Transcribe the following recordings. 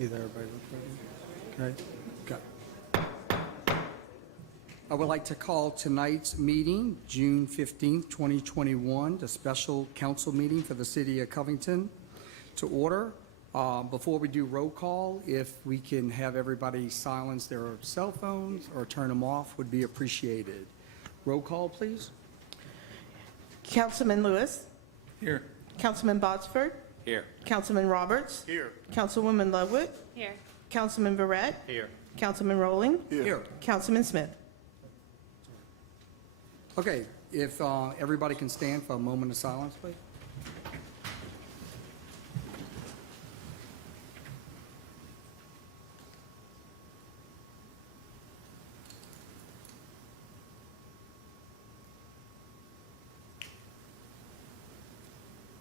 Either everybody look ready? Okay. I would like to call tonight's meeting, June 15th, 2021, the special council meeting for the city of Covington, to order. Before we do roll call, if we can have everybody silence their cell phones or turn them off, would be appreciated. Roll call, please. Councilman Lewis. Here. Councilman Botsford. Here. Councilman Roberts. Here. Councilwoman Lovewood. Here. Councilman Verrett. Here. Councilman Rowling. Here. Councilman Smith. Okay, if everybody can stand for a moment of silence, please.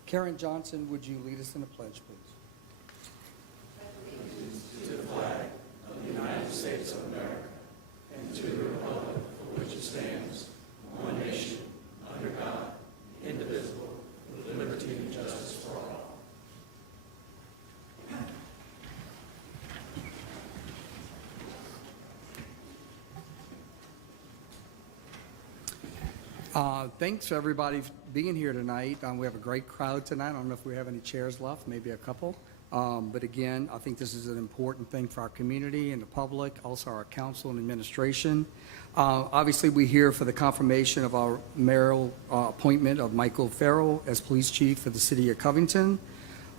Karen Johnson, would you lead us in a pledge, please? Thanks for everybody being here tonight. We have a great crowd tonight. I don't know if we have any chairs left, maybe a couple. But again, I think this is an important thing for our community and the public, also our council and administration. Obviously, we're here for the confirmation of our mayoral appointment of Michael Farrell as police chief for the city of Covington.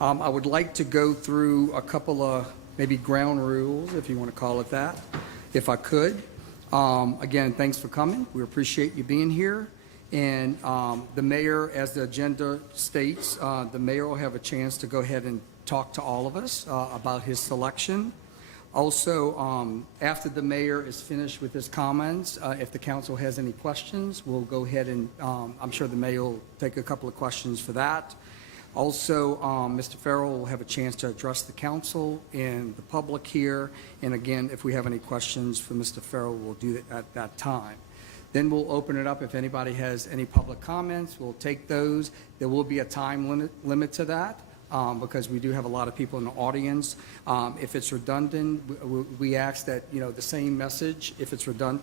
I would like to go through a couple of maybe ground rules, if you want to call it that, if I could. Again, thanks for coming. We appreciate you being here. And the mayor, as the agenda states, the mayor will have a chance to go ahead and talk to all of us about his selection. Also, after the mayor is finished with his comments, if the council has any questions, we'll go ahead and I'm sure the mayor will take a couple of questions for that. Also, Mr. Farrell will have a chance to address the council and the public here. And again, if we have any questions for Mr. Farrell, we'll do it at that time. Then we'll open it up. If anybody has any public comments, we'll take those. There will be a time limit to that because we do have a lot of people in the audience. If it's redundant, we ask that, you know, the same message, if it's redundant,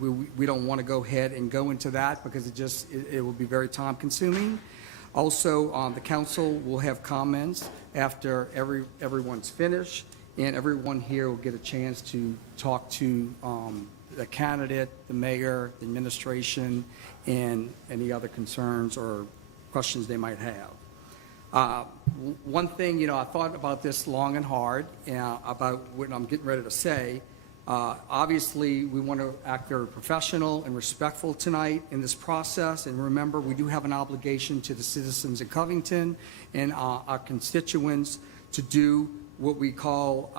we don't want to go ahead and go into that because it will be very time consuming. Also, the council will have comments after everyone's finished, and everyone here will get a chance to talk to the candidate, the mayor, the administration, and any other concerns or questions they might have. One thing, you know, I thought about this long and hard about what I'm getting ready to say. Obviously, we want to act very professional and respectful tonight in this process. And remember, we do have an obligation to the citizens of Covington and our constituents to do what we call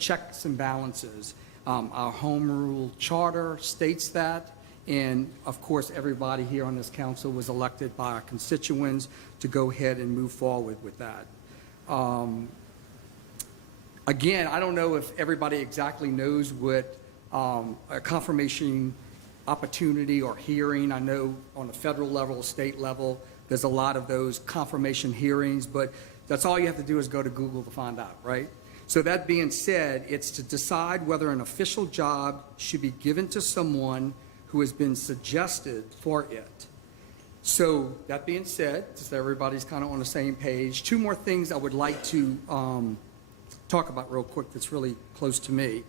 checks and balances. Our home rule charter states that. And of course, everybody here on this council was elected by our constituents to go ahead and move forward with that. Again, I don't know if everybody exactly knows what a confirmation opportunity or hearing. I know on the federal level, state level, there's a lot of those confirmation hearings, but that's all you have to do is go to Google to find out, right? So that being said, it's to decide whether an official job should be given to someone who has been suggested for it. So that being said, just everybody's kind of on the same page, two more things I would like to talk about real quick that's really close to me.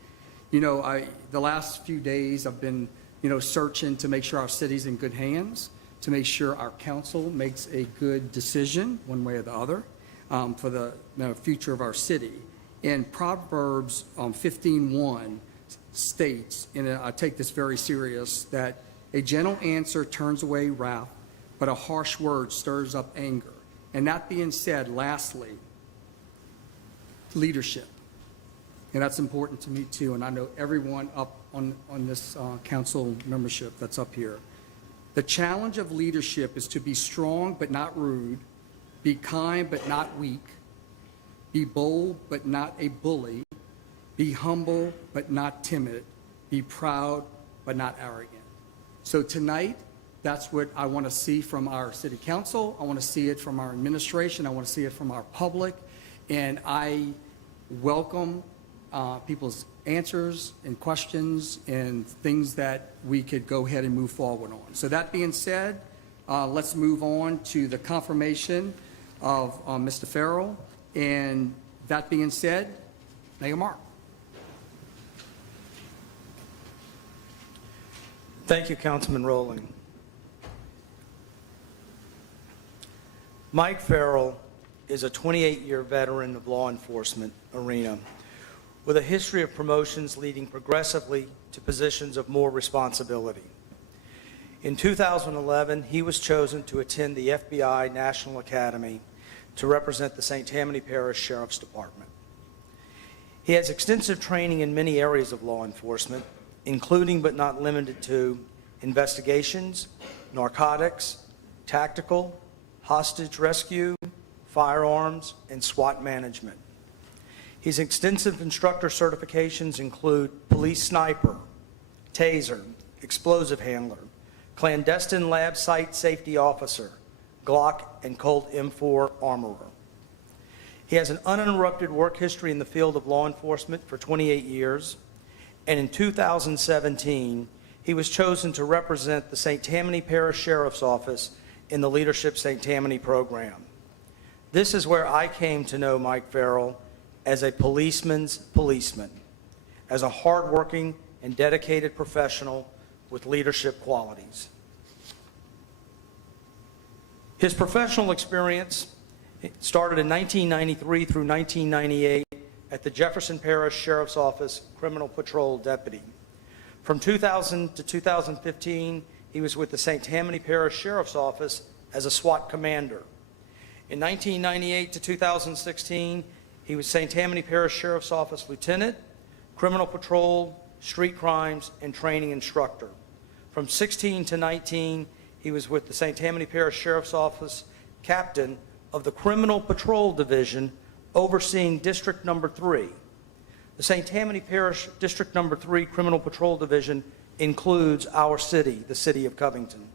You know, the last few days I've been, you know, searching to make sure our city's in good hands, to make sure our council makes a good decision one way or the other for the future of our city. And Proverbs 15:1 states, and I take this very serious, that a gentle answer turns away wrath, but a harsh word stirs up anger. And that being said, lastly, leadership. And that's important to me too, and I know everyone up on this council membership that's up here. The challenge of leadership is to be strong but not rude, be kind but not weak, be bold but not a bully, be humble but not timid, be proud but not arrogant. So tonight, that's what I want to see from our city council. I want to see it from our administration. I want to see it from our public. And I welcome people's answers and questions and things that we could go ahead and move forward on. So that being said, let's move on to the confirmation of Mr. Farrell. And that being said, Mayor Mark. Thank you, Councilman Rowling. Mike Farrell is a 28-year veteran of law enforcement arena with a history of promotions leading progressively to positions of more responsibility. In 2011, he was chosen to attend the FBI National Academy to represent the St. Tammany Parish Sheriff's Department. He has extensive training in many areas of law enforcement, including but not limited to investigations, narcotics, tactical, hostage rescue, firearms, and SWAT management. His extensive instructor certifications include police sniper, taser, explosive handler, clandestine lab site safety officer, Glock, and Colt M4 armorer. He has an uninterrupted work history in the field of law enforcement for 28 years, and in 2017, he was chosen to represent the St. Tammany Parish Sheriff's Office in the Leadership St. Tammany program. This is where I came to know Mike Farrell as a policeman's policeman, as a hardworking and dedicated professional with leadership qualities. His professional experience started in 1993 through 1998 at the Jefferson Parish Sheriff's Office Criminal Patrol Deputy. From 2000 to 2015, he was with the St. Tammany Parish Sheriff's Office as a SWAT commander. In 1998 to 2016, he was St. Tammany Parish Sheriff's Office Lieutenant, Criminal Patrol, Street Crimes, and Training Instructor. From 16 to 19, he was with the St. Tammany Parish Sheriff's Office Captain of the Criminal Patrol Division, overseeing District Number 3. The St. Tammany Parish District Number 3 Criminal Patrol Division includes our city, the city of Covington.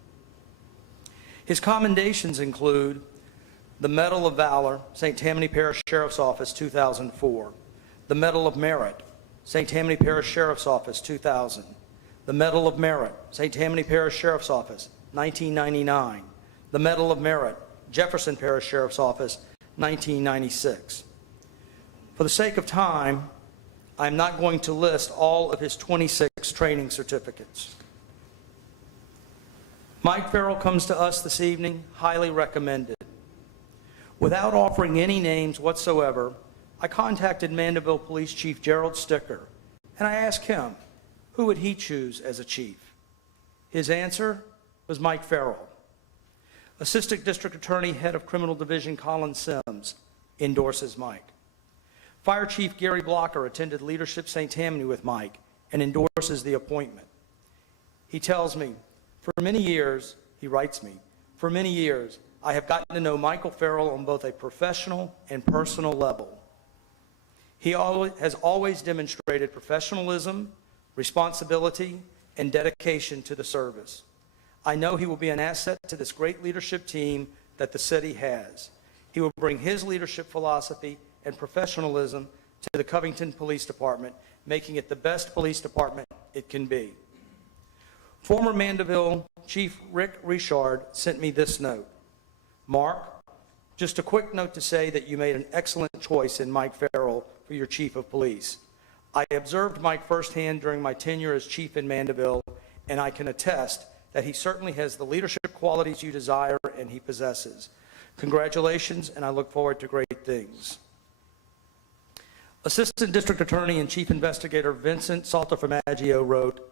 His commendations include the Medal of Valor, St. Tammany Parish Sheriff's Office, 2004. The Medal of Merit, St. Tammany Parish Sheriff's Office, 2000. The Medal of Merit, St. Tammany Parish Sheriff's Office, 1999. The Medal of Merit, Jefferson Parish Sheriff's Office, 1996. For the sake of time, I'm not going to list all of his 26 training certificates. Mike Farrell comes to us this evening highly recommended. Without offering any names whatsoever, I contacted Mandeville Police Chief Gerald Sticker, and I asked him, who would he choose as a chief? His answer was Mike Farrell. Assistant District Attorney, Head of Criminal Division Colin Sims endorses Mike. Fire Chief Gary Blocker attended Leadership St. Tammany with Mike and endorses the appointment. He tells me, for many years, he writes me, for many years, I have gotten to know Michael Farrell on both a professional and personal level. He has always demonstrated professionalism, responsibility, and dedication to the service. I know he will be an asset to this great leadership team that the city has. He will bring his leadership philosophy and professionalism to the Covington Police Department, making it the best police department it can be. Former Mandeville Chief Rick Richard sent me this note. Mark, just a quick note to say that you made an excellent choice in Mike Farrell for your Chief of Police. I observed Mike firsthand during my tenure as Chief in Mandeville, and I can attest that he certainly has the leadership qualities you desire and he possesses. Congratulations, and I look forward to great things. Assistant District Attorney and Chief Investigator Vincent Salterfamaggio wrote,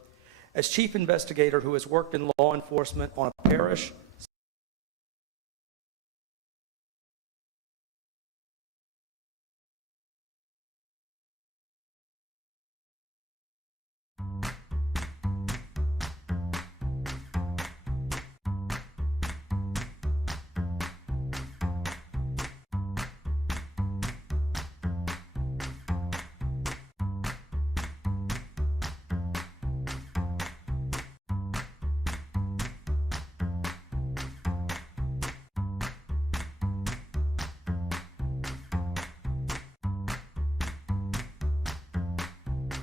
as Chief Investigator who has worked in law enforcement on a parish,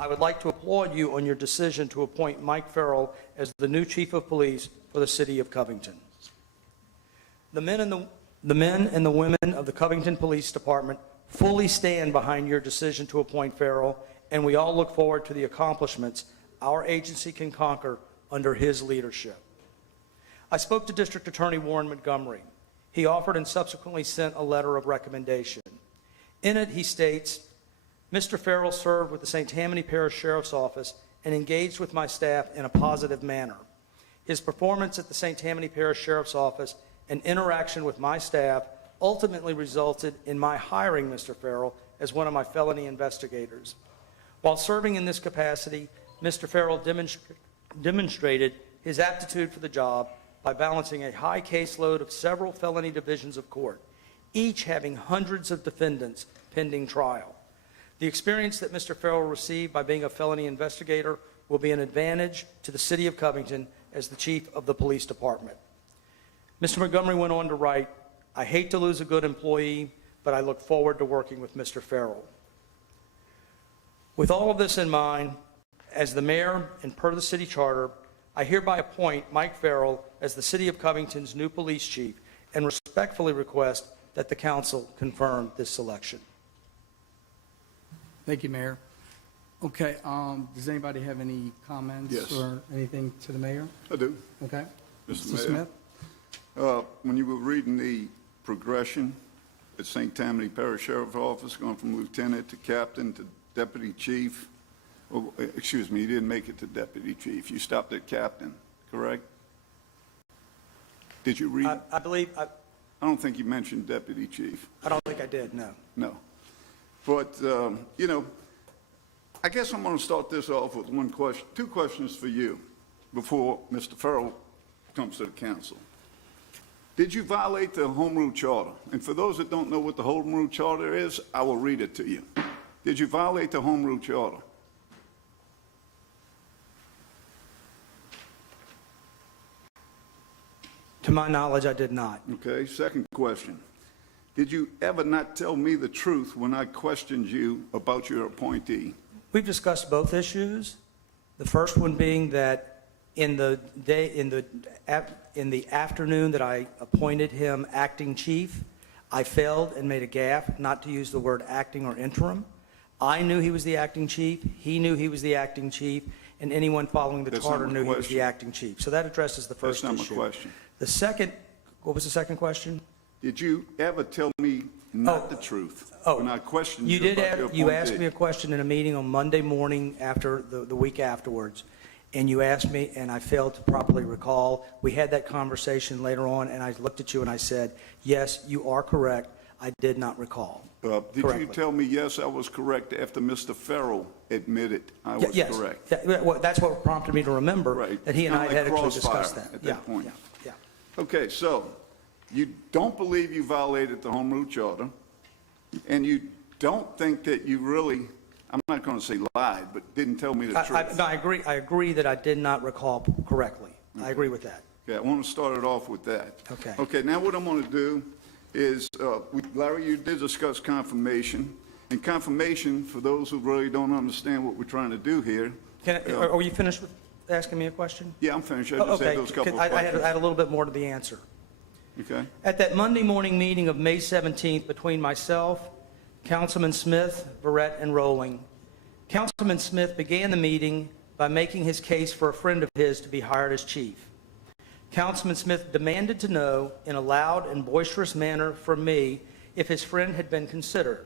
I would like to applaud you on your decision to appoint Mike Farrell as the new Chief of Police for the City of Covington. The men and the women of the Covington Police Department fully stand behind your decision to appoint Farrell, and we all look forward to the accomplishments our agency can conquer under his leadership. I spoke to District Attorney Warren Montgomery. He offered and subsequently sent a letter of recommendation. In it, he states, Mr. Farrell served with the St. Tammany Parish Sheriff's Office and engaged with my staff in a positive manner. His performance at the St. Tammany Parish Sheriff's Office and interaction with my staff ultimately resulted in my hiring Mr. Farrell as one of my felony investigators. While serving in this capacity, Mr. Farrell demonstrated his aptitude for the job by balancing a high caseload of several felony divisions of court, each having hundreds of defendants pending trial. The experience that Mr. Farrell received by being a felony investigator will be an advantage to the City of Covington as the Chief of the Police Department. Mr. Montgomery went on to write, I hate to lose a good employee, but I look forward to working with Mr. Farrell. With all of this in mind, as the mayor and per the city charter, I hereby appoint Mike Farrell as the City of Covington's new police chief and respectfully request that the council confirm this selection. Thank you, Mayor. Okay, does anybody have any comments Yes. or anything to the mayor? I do. Okay. Mr. Mr. Mayor. Smith? When you were reading the progression at St. Tammany Parish Sheriff's Office, going from lieutenant to captain to deputy chief, well, excuse me, you didn't make it to deputy chief. You stopped at captain, correct? Did you read? I believe, I don't think you mentioned deputy chief. I don't think I did, no. No. But, you know, I guess I'm going to start this off with one question, two questions for you before Mr. Farrell comes to the council. Did you violate the Home Rule Charter? And for those that don't know what the Home Rule Charter is, I will read it to you. Did you violate the Home Rule Charter? To my knowledge, I did not. Okay, second question. Did you ever not tell me the truth when I questioned you about your appointee? We've discussed both issues. The first one being that in the afternoon that I appointed him acting chief, I failed and made a gaffe not to use the word acting or interim. I knew he was the acting chief, he knew he was the acting chief, and anyone following the That's not charter my knew he was question. the acting chief. So that addresses the first That's issue. not my question. The second, what was the second question? Did you ever tell me not the truth when I questioned you about your appointee? You asked me a question in a meeting on Monday morning after the week afterwards, and you asked me, and I failed to properly recall. We had that conversation later on, and I looked at you and I said, yes, you are correct. I did not recall. Did you correctly. tell me, yes, I was correct after Mr. Farrell admitted I was Yes. correct? Yeah, well, that's what prompted me to remember Right. that he and I Kinda had like actually discussed crossfire that. at that Yeah, point. yeah. Okay, so you don't believe you violated the Home Rule Charter, and you don't think that you really, I'm not going to say lied, but didn't tell me the truth. No, I agree that I did not recall correctly. I agree with that. Okay, I want to start it off with that. Okay. Okay, now what I'm going to do is, Larry, you did discuss confirmation. And confirmation, for those who really don't understand what we're trying to do here. Are you finished with asking me a question? Yeah, I'm finished. I Oh, just okay. had those couple of I had questions. a little bit more to the answer. Okay, At that Monday morning meeting of May 17th between myself, Councilman Smith, Verrett, and Rowling, Councilman Smith began the meeting by making his case for a friend of his to be hired as chief. Councilman Smith demanded to know in a loud and boisterous manner from me if his friend had been considered.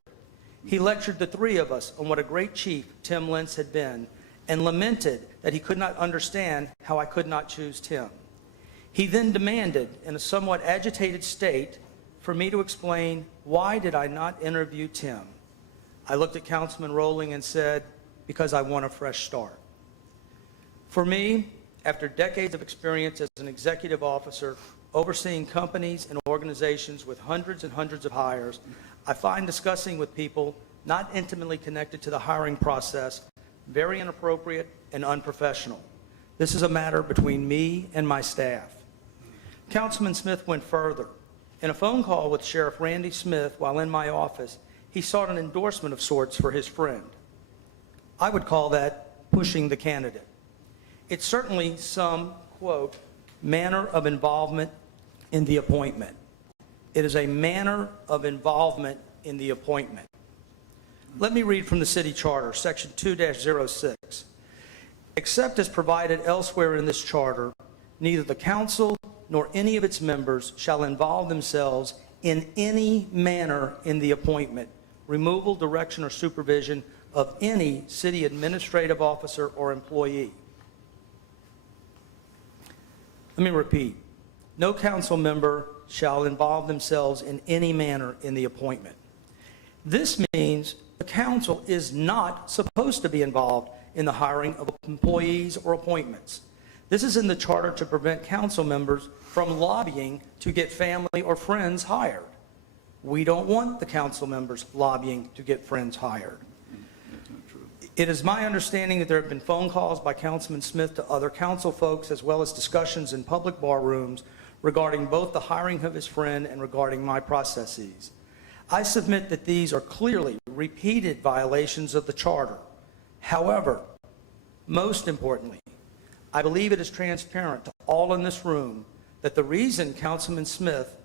He lectured the three of us on what a great chief Tim Lentz had been and lamented that he could not understand how I could not choose Tim. He then demanded, in a somewhat agitated state, for me to explain why did I not interview Tim. I looked at Councilman Rowling and said, because I want a fresh start. For me, after decades of experience as an executive officer overseeing companies and organizations with hundreds and hundreds of hires, I find discussing with people not intimately connected to the hiring process very inappropriate and unprofessional. This is a matter between me and my staff. Councilman Smith went further. In a phone call with Sheriff Randy Smith while in my office, he sought an endorsement of sorts for his friend. I would call that pushing the candidate. It's certainly some, quote, manner of involvement in the appointment. It is a manner of involvement in the appointment. Let me read from the city charter, section 2-06. Except as provided elsewhere in this charter, neither the council nor any of its members shall involve themselves in any manner in the appointment, removal, direction, or supervision of any city administrative officer or employee. Let me repeat. No council member shall involve themselves in any manner in the appointment. This means the council is not supposed to be involved in the hiring of employees or appointments. This is in the charter to prevent council members from lobbying to get family or friends hired. We don't want the council members lobbying to get friends hired. It is my understanding that there have been phone calls by Councilman Smith to other council folks, as well as discussions in public bar rooms regarding both the hiring of his friend and regarding my processes. I submit that these are clearly repeated violations of the charter. However, most importantly, I believe it is transparent to all in this room that the reason Councilman Smith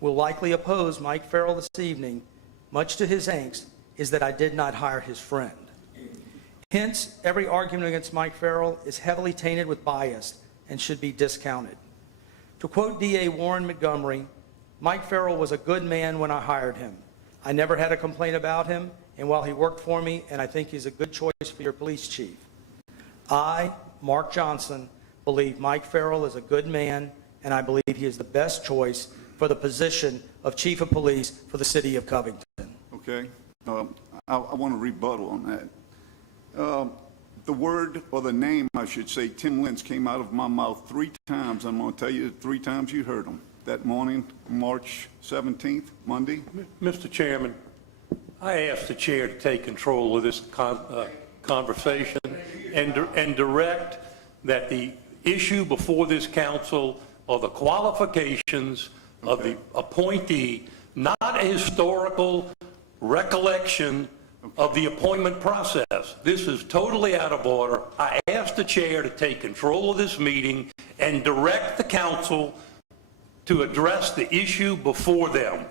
will likely oppose Mike Farrell this evening, much to his angst, is that I did not hire his friend. Hence, every argument against Mike Farrell is heavily tainted with bias and should be discounted. To quote DA Warren Montgomery, Mike Farrell was a good man when I hired him. I never had a complaint about him, and while he worked for me, and I think he's a good choice for your police chief. I, Mark Johnson, believe Mike Farrell is a good man, and I believe he is the best choice for the position of chief of police for the city of Covington. Okay. I want to rebuttal on that. The word, or the name, I should say, Tim Lentz came out of my mouth 3 times. I'm going to tell you 3 times you heard him. That morning, March 17th, Monday. Mr. Chairman, I asked the chair to take control of this conversation and direct that the issue before this council are the qualifications of the appointee, not a historical recollection of the appointment process. This is totally out of order. I asked the chair to take control of this meeting and direct the council to address the issue before them.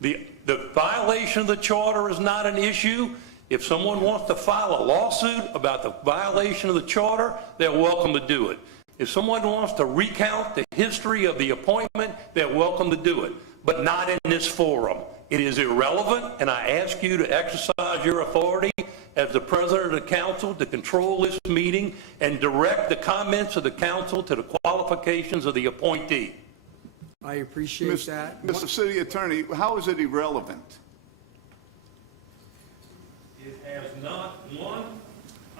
The violation of the charter is not an issue. If someone wants to file a lawsuit about the violation of the charter, they're welcome to do it. If someone wants to recount the history of the appointment, they're welcome to do it, but not in this forum. It is irrelevant, and I ask you to exercise your authority as the president of the council to control this meeting and direct the comments of the council to the qualifications of the appointee. I appreciate that. Mr. City Attorney, how is it irrelevant? It has not one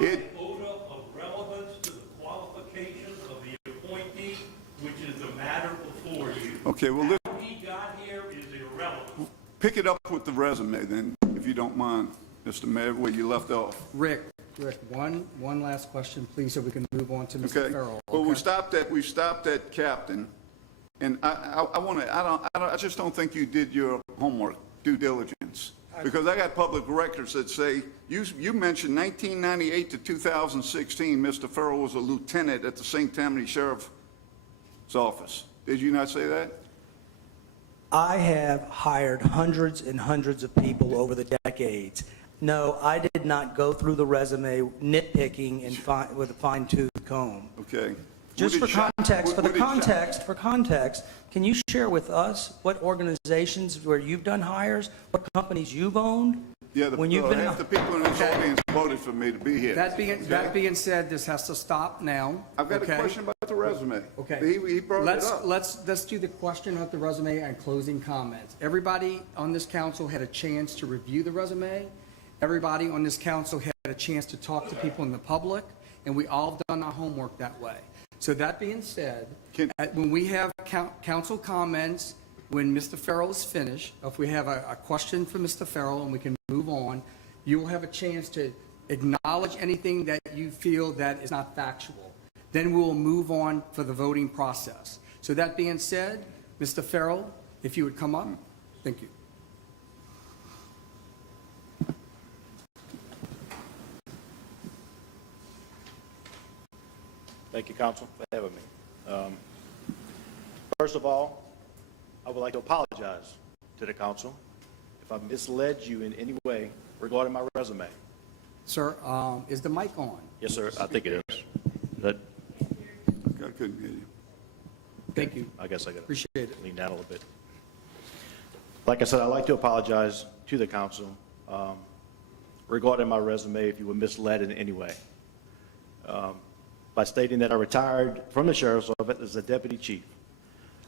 iota of relevance to the qualifications of the appointee, which is the matter before you. Okay, well, How he got here is irrelevant. pick it up with the resume then, if you don't mind, Mr. Mayor, where you left off. Rick, one last question, please, so we can move on to Mr. Okay. Farrell. Well, Okay? we stopped at captain, and I just don't think you did your homework, due diligence. Because I got public records that say, you mentioned 1998 to 2016, Mr. Farrell was a lieutenant at the St. Tammany Sheriff's Office. Did you not say that? I have hired hundreds and hundreds of people over the decades. No, I did not go through the resume nitpicking and with a fine-tooth comb. Okay. Just for context, for context, can you share with us what organizations where you've done hires, what companies you've owned? Yeah, when you've been half the people in this audience voted for me to be here. That being said, this has to stop now. I've got okay? a question about the resume. Okay. He brought it up. Let's do the question about the resume and closing comments. Everybody on this council had a chance to review the resume. Everybody on this council had a chance to talk to people in the public, and we all have done our homework that way. So that being said, when we have council comments, when Mr. Farrell is finished, if we have a question for Mr. Farrell and we can move on, you will have a chance to acknowledge anything that you feel that is not factual. Then we will move on for the voting process. So that being said, Mr. Farrell, if you would come up. Thank you. Thank you, Council, for having me. First of all, I would like to apologize to the Council if I misled you in any way regarding my resume. Sir, is the mic on? Yes, sir, I think it is. I couldn't hear you. Thank you. I guess I got to Appreciate it. lean down a little bit. Like I said, I'd like to apologize to the Council regarding my resume if you were misled in any way. By stating that I retired from the Sheriff's Office as a Deputy Chief.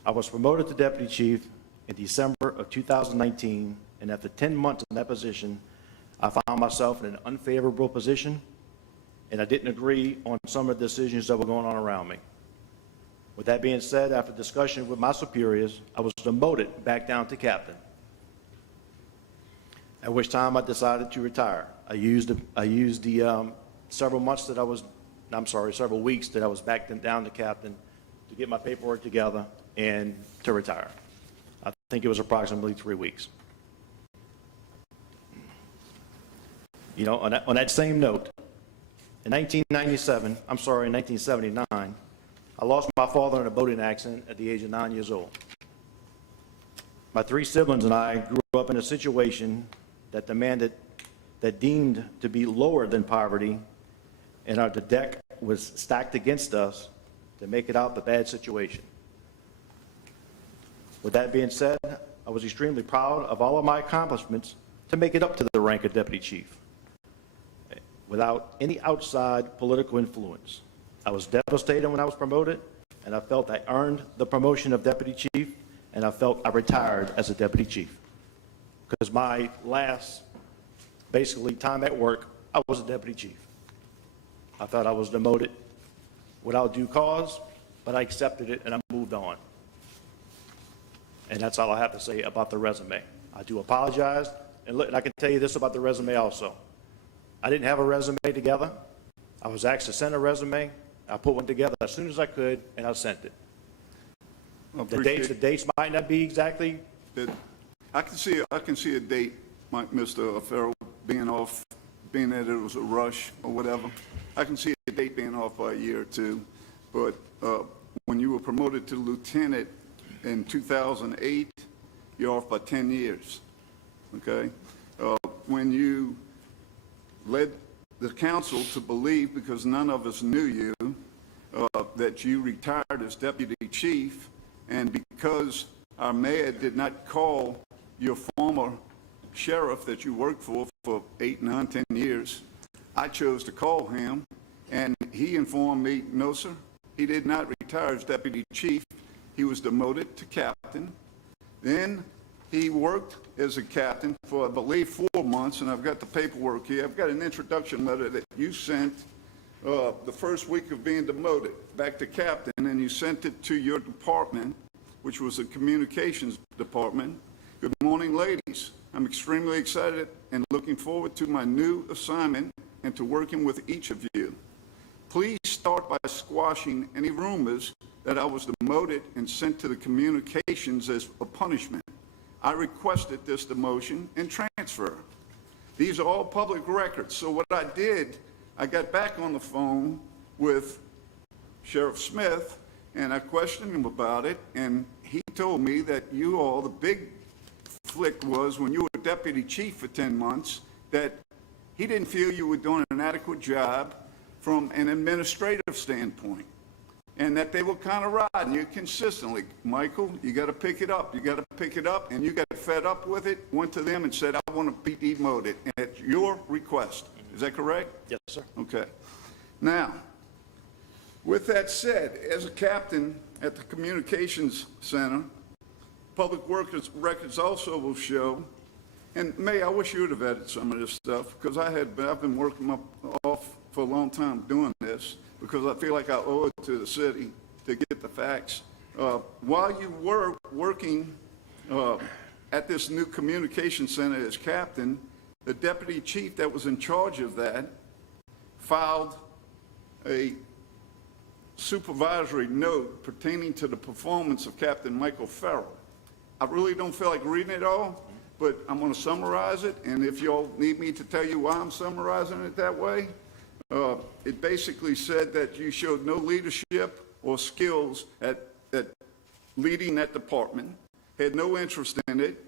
I was promoted to Deputy Chief in December of 2019, and after 10 months in that position, I found myself in an unfavorable position, and I didn't agree on some of the decisions that were going on around me. With that being said, after discussion with my superiors, I was demoted back down to captain, at which time I decided to retire. I used the several weeks that I was back down to captain to get my paperwork together and to retire. I think it was approximately 3 weeks. You know, on that same note, in 1979, I lost my father in a boating accident at the age of 9 years old. My 3 siblings and I grew up in a situation that deemed to be lower than poverty, and the deck was stacked against us to make it out the bad situation. With that being said, I was extremely proud of all of my accomplishments to make it up to the rank of Deputy Chief without any outside political influence. I was devastated when I was promoted, and I felt I earned the promotion of Deputy Chief, and I felt I retired as a Deputy Chief. Because my last, basically, time at work, I was a Deputy Chief. I thought I was demoted without due cause, but I accepted it and I moved on. And that's all I have to say about the resume. I do apologize, and I can tell you this about the resume also. I didn't have a resume together. I was asked to send a resume. I put one together as soon as I could, and I sent it. The dates might not be exactly. I can see a date, Mr. Farrell, being off, being that it was a rush or whatever. I can see a date being off by a year or two, but when you were promoted to lieutenant in 2008, you're off by 10 years, okay? When you led the council to believe, because none of us knew you, that you retired as Deputy Chief, and because our mayor did not call your former sheriff that you worked for 8, 9, 10 years, I chose to call him, and he informed me, no, sir, he did not retire as Deputy Chief. He was demoted to captain. Then he worked as a captain for, I believe, 4 months, and I've got the paperwork here. I've got an introduction letter that you sent the first week of being demoted back to captain, and you sent it to your department, which was the communications department. Good morning, ladies. I'm extremely excited and looking forward to my new assignment and to working with each of you. Please start by squashing any rumors that I was demoted and sent to the communications as a punishment. I requested this demotion and transfer. These are all public records. So what I did, I got back on the phone with Sheriff Smith, and I questioned him about it, and he told me that you all, the big flick was when you were Deputy Chief for 10 months, that he didn't feel you were doing an adequate job from an administrative standpoint, and that they were kind of riding you consistently. Michael, you got to pick it up. You got to pick it up, and you got fed up with it, went to them and said, I want to be demoted at your request. Is that correct? Yes, sir. Okay. Now, with that said, as a captain at the Communications Center, public records also will show, and May, I wish you would have added some of this stuff, because I've been working off for a long time doing this, because I feel like I owe it to the city to get the facts. While you were working at this new communication center as captain, the Deputy Chief that was in charge of that filed a supervisory note pertaining to the performance of Captain Michael Farrell. I really don't feel like reading it all, but I'm going to summarize it, and if y'all need me to tell you why I'm summarizing it that way, it basically said that you showed no leadership or skills at leading that department, had no interest in it.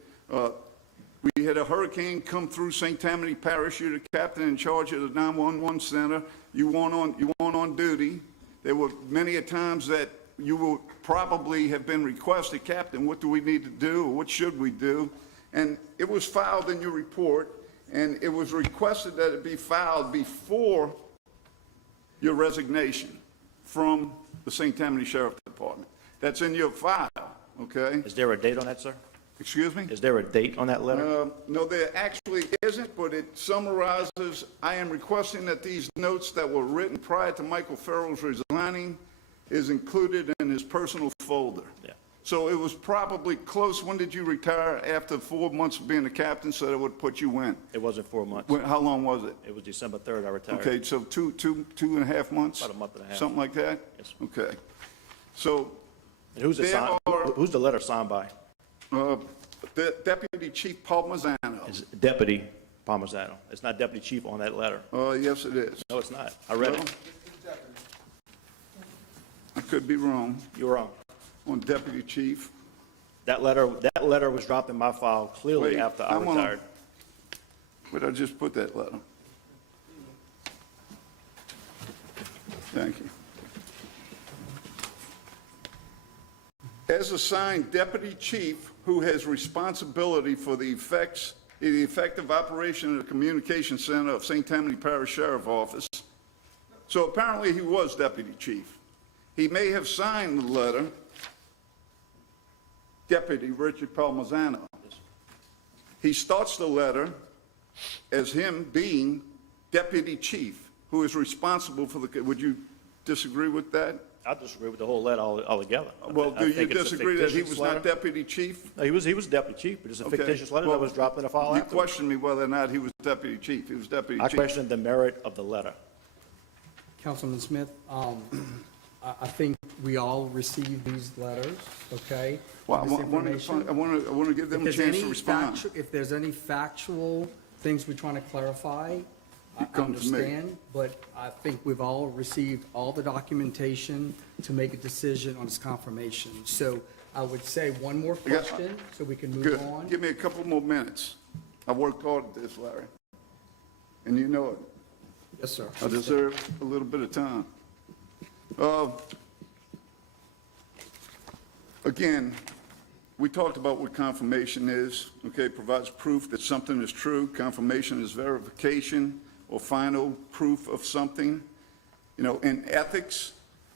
We had a hurricane come through St. Tammany Parish. You're the captain in charge of the 911 center. You weren't on duty. There were many a times that you will probably have been requested, Captain, what do we need to do, or what should we do? And it was filed in your report, and it was requested that it be filed before your resignation from the St. Tammany Sheriff Department. That's in your file, okay? Is there a date on that, sir? Excuse me? Is there a date on that letter? No, there actually isn't, but it summarizes, I am requesting that these notes that were written prior to Michael Farrell's resigning is included in his personal folder. Yeah. So it was probably close. When did you retire? After 4 months of being the captain, so that would put you in. It wasn't 4 months. How long was it? It was December 3rd I retired. Okay, so two and a half months? About a month and a half. Something like that? Yes. Okay. So And who's the letter signed by? the Deputy Chief Palmisano. It's Deputy Palmisano. It's not Deputy Chief on that letter. Yes, it is. No, it's not. I read No? it. I could be wrong You're wrong. on Deputy Chief. That letter was dropped in my file clearly Wait, after I I'm on- retired. Where'd I just put that letter? Thank you. As assigned Deputy Chief who has responsibility for the effective operation of the Communication Center of St. Tammany Parish Sheriff Office. So apparently he was Deputy Chief. He may have signed the letter, Deputy Richard Palmisano. He starts the letter as him being Deputy Chief, who is responsible for the, would you disagree with that? I disagree with the whole letter altogether. Well, I do you think it's a disagree that he fictitious was letter. not Deputy Chief? No, he was Deputy Chief, but it's a Okay. fictitious letter that Well, was dropped in the file You afterwards. questioned me whether or not he was Deputy Chief. He was Deputy I Chief. questioned the merit of the letter. Councilman Smith, I think we all received these letters, okay? Well, This information. I want to give them a If there's chance to any respond. if there's any factual things we're trying to clarify, I come to me. understand, but I think we've all received all the documentation to make a decision on its confirmation. So I would say one more I got- question, so we can move Good. on. Give me a couple more minutes. I worked hard at this, Larry. And you know it. Yes, sir. I deserve a little bit of time. Again, we talked about what confirmation is, okay? Provides proof that something is true. Confirmation is verification or final proof of something. You know, in ethics,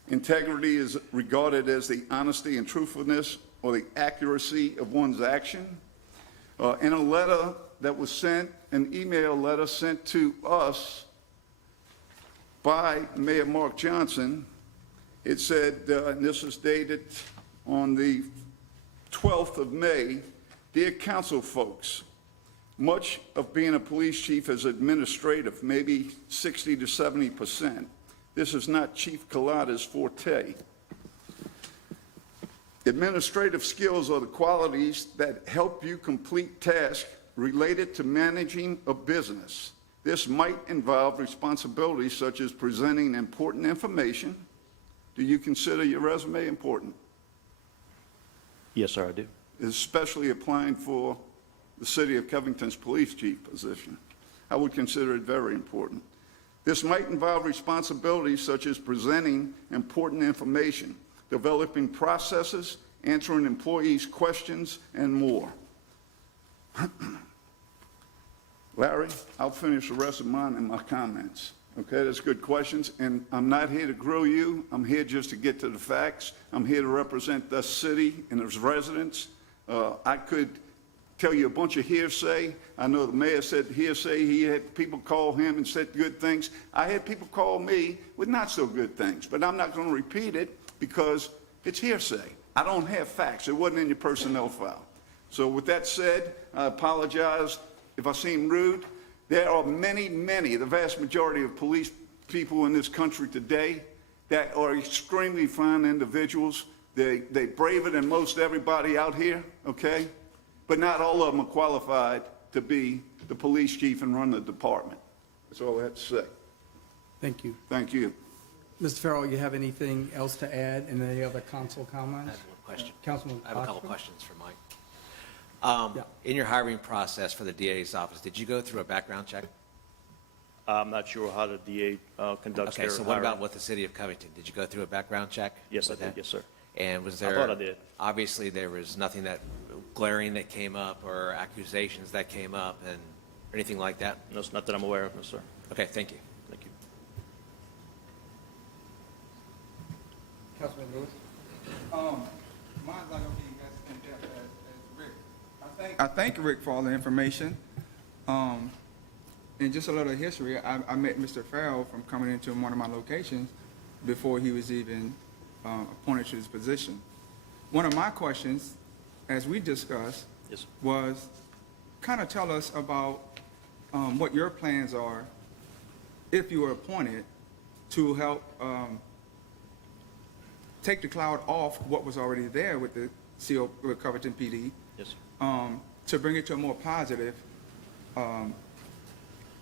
integrity is regarded as the honesty and truthfulness or the accuracy of one's action. In a letter that was sent, an email letter sent to us by Mayor Mark Johnson, it said, and this is dated on the 12th of May, "Dear council folks, much of being a police chief is administrative, maybe 60 to 70%. This is not Chief Collada's forte. Administrative skills are the qualities that help you complete tasks related to managing a business. This might involve responsibilities such as presenting important information." Do you consider your resume important? Yes, sir, I do. Especially applying for the city of Covington's police chief position. I would consider it very important. This might involve responsibilities such as presenting important information, developing processes, answering employees' questions, and more. Larry, I'll finish the rest of mine in my comments. Okay, that's good questions, and I'm not here to grill you. I'm here just to get to the facts. I'm here to represent the city and its residents. I could tell you a bunch of hearsay. I know the mayor said hearsay. He had people call him and said good things. I had people call me with not so good things, but I'm not going to repeat it because it's hearsay. I don't have facts. It wasn't in your personnel file. So with that said, I apologize if I seem rude. There are many, the vast majority of police people in this country today that are extremely fine individuals. They braver than most everybody out here, okay? But not all of them are qualified to be the police chief and run the department. That's all I have to say. Thank you. Thank you. Mr. Farrell, you have anything else to add and any other council I comments? have one question. Councilman I have a couple Oxford? questions for Mike. Yeah. In your hiring process for the DA's office, did you go through a background check? I'm not sure how the DA conducts their Okay, so what hiring. about with the city of Covington? Did you go through a background check? Yes, I with did, that? yes, sir. And was I there? thought I did. Obviously, there was nothing that glaring that came up or accusations that came up and or anything like that? No, it's not that I'm aware of, no, sir. Okay, thank you. Thank you. Councilman Lewis? Mine's not gonna be as in-depth as Rick. I thank Rick for all the information. And just a little history, I met Mr. Farrell from coming into one of my locations before he was even appointed to his position. One of my questions, as we discussed, Yes, sir. was kind of tell us about what your plans are if you were appointed to help take the cloud off what was already there with the CO, with Covington PD, Yes, sir. to bring it to a more positive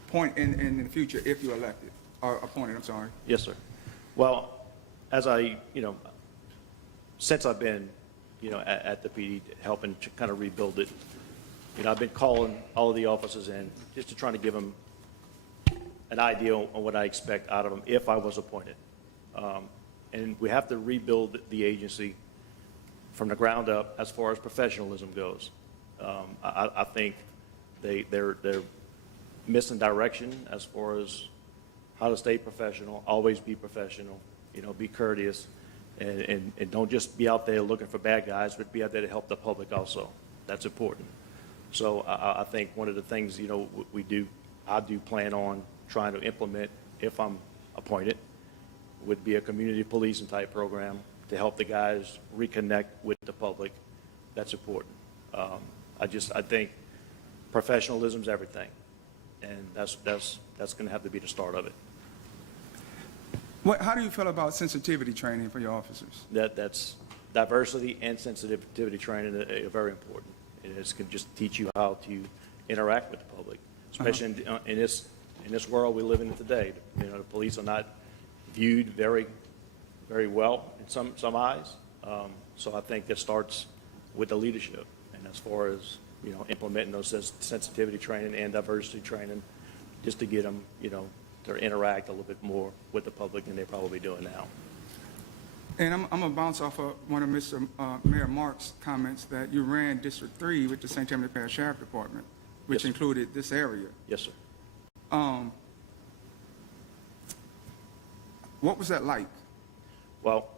point in the future if you're elected, or appointed, I'm sorry. Yes, sir. Well, as since I've been, at the PD, helping to kind of rebuild it, I've been calling all of the officers in just to try to give them an idea on what I expect out of them if I was appointed. And we have to rebuild the agency from the ground up as far as professionalism goes. I think they're missing direction as far as how to stay professional, always be professional, be courteous, and don't just be out there looking for bad guys, but be out there to help the public also. That's important. So I think one of the things, I do plan on trying to implement if I'm appointed would be a community policing type program to help the guys reconnect with the public. That's important. I think professionalism is everything, and that's going to have to be the start of it. How do you feel about sensitivity training for your officers? That's diversity and sensitivity training are very important. And it's can just teach you how to interact with the public, especially in this world we live in today. The police are not viewed very, very well in some eyes. So I think it starts with the leadership, and as far as implementing those sensitivity training and diversity training, just to get them to interact a little bit more with the public than they're probably doing now. And I'm going to bounce off of one of Mr. Mayor Mark's comments that you ran District 3 with the St. Tammany Parish Sheriff Department, which Yes, sir. included this area. Yes, sir. What was that like? Well,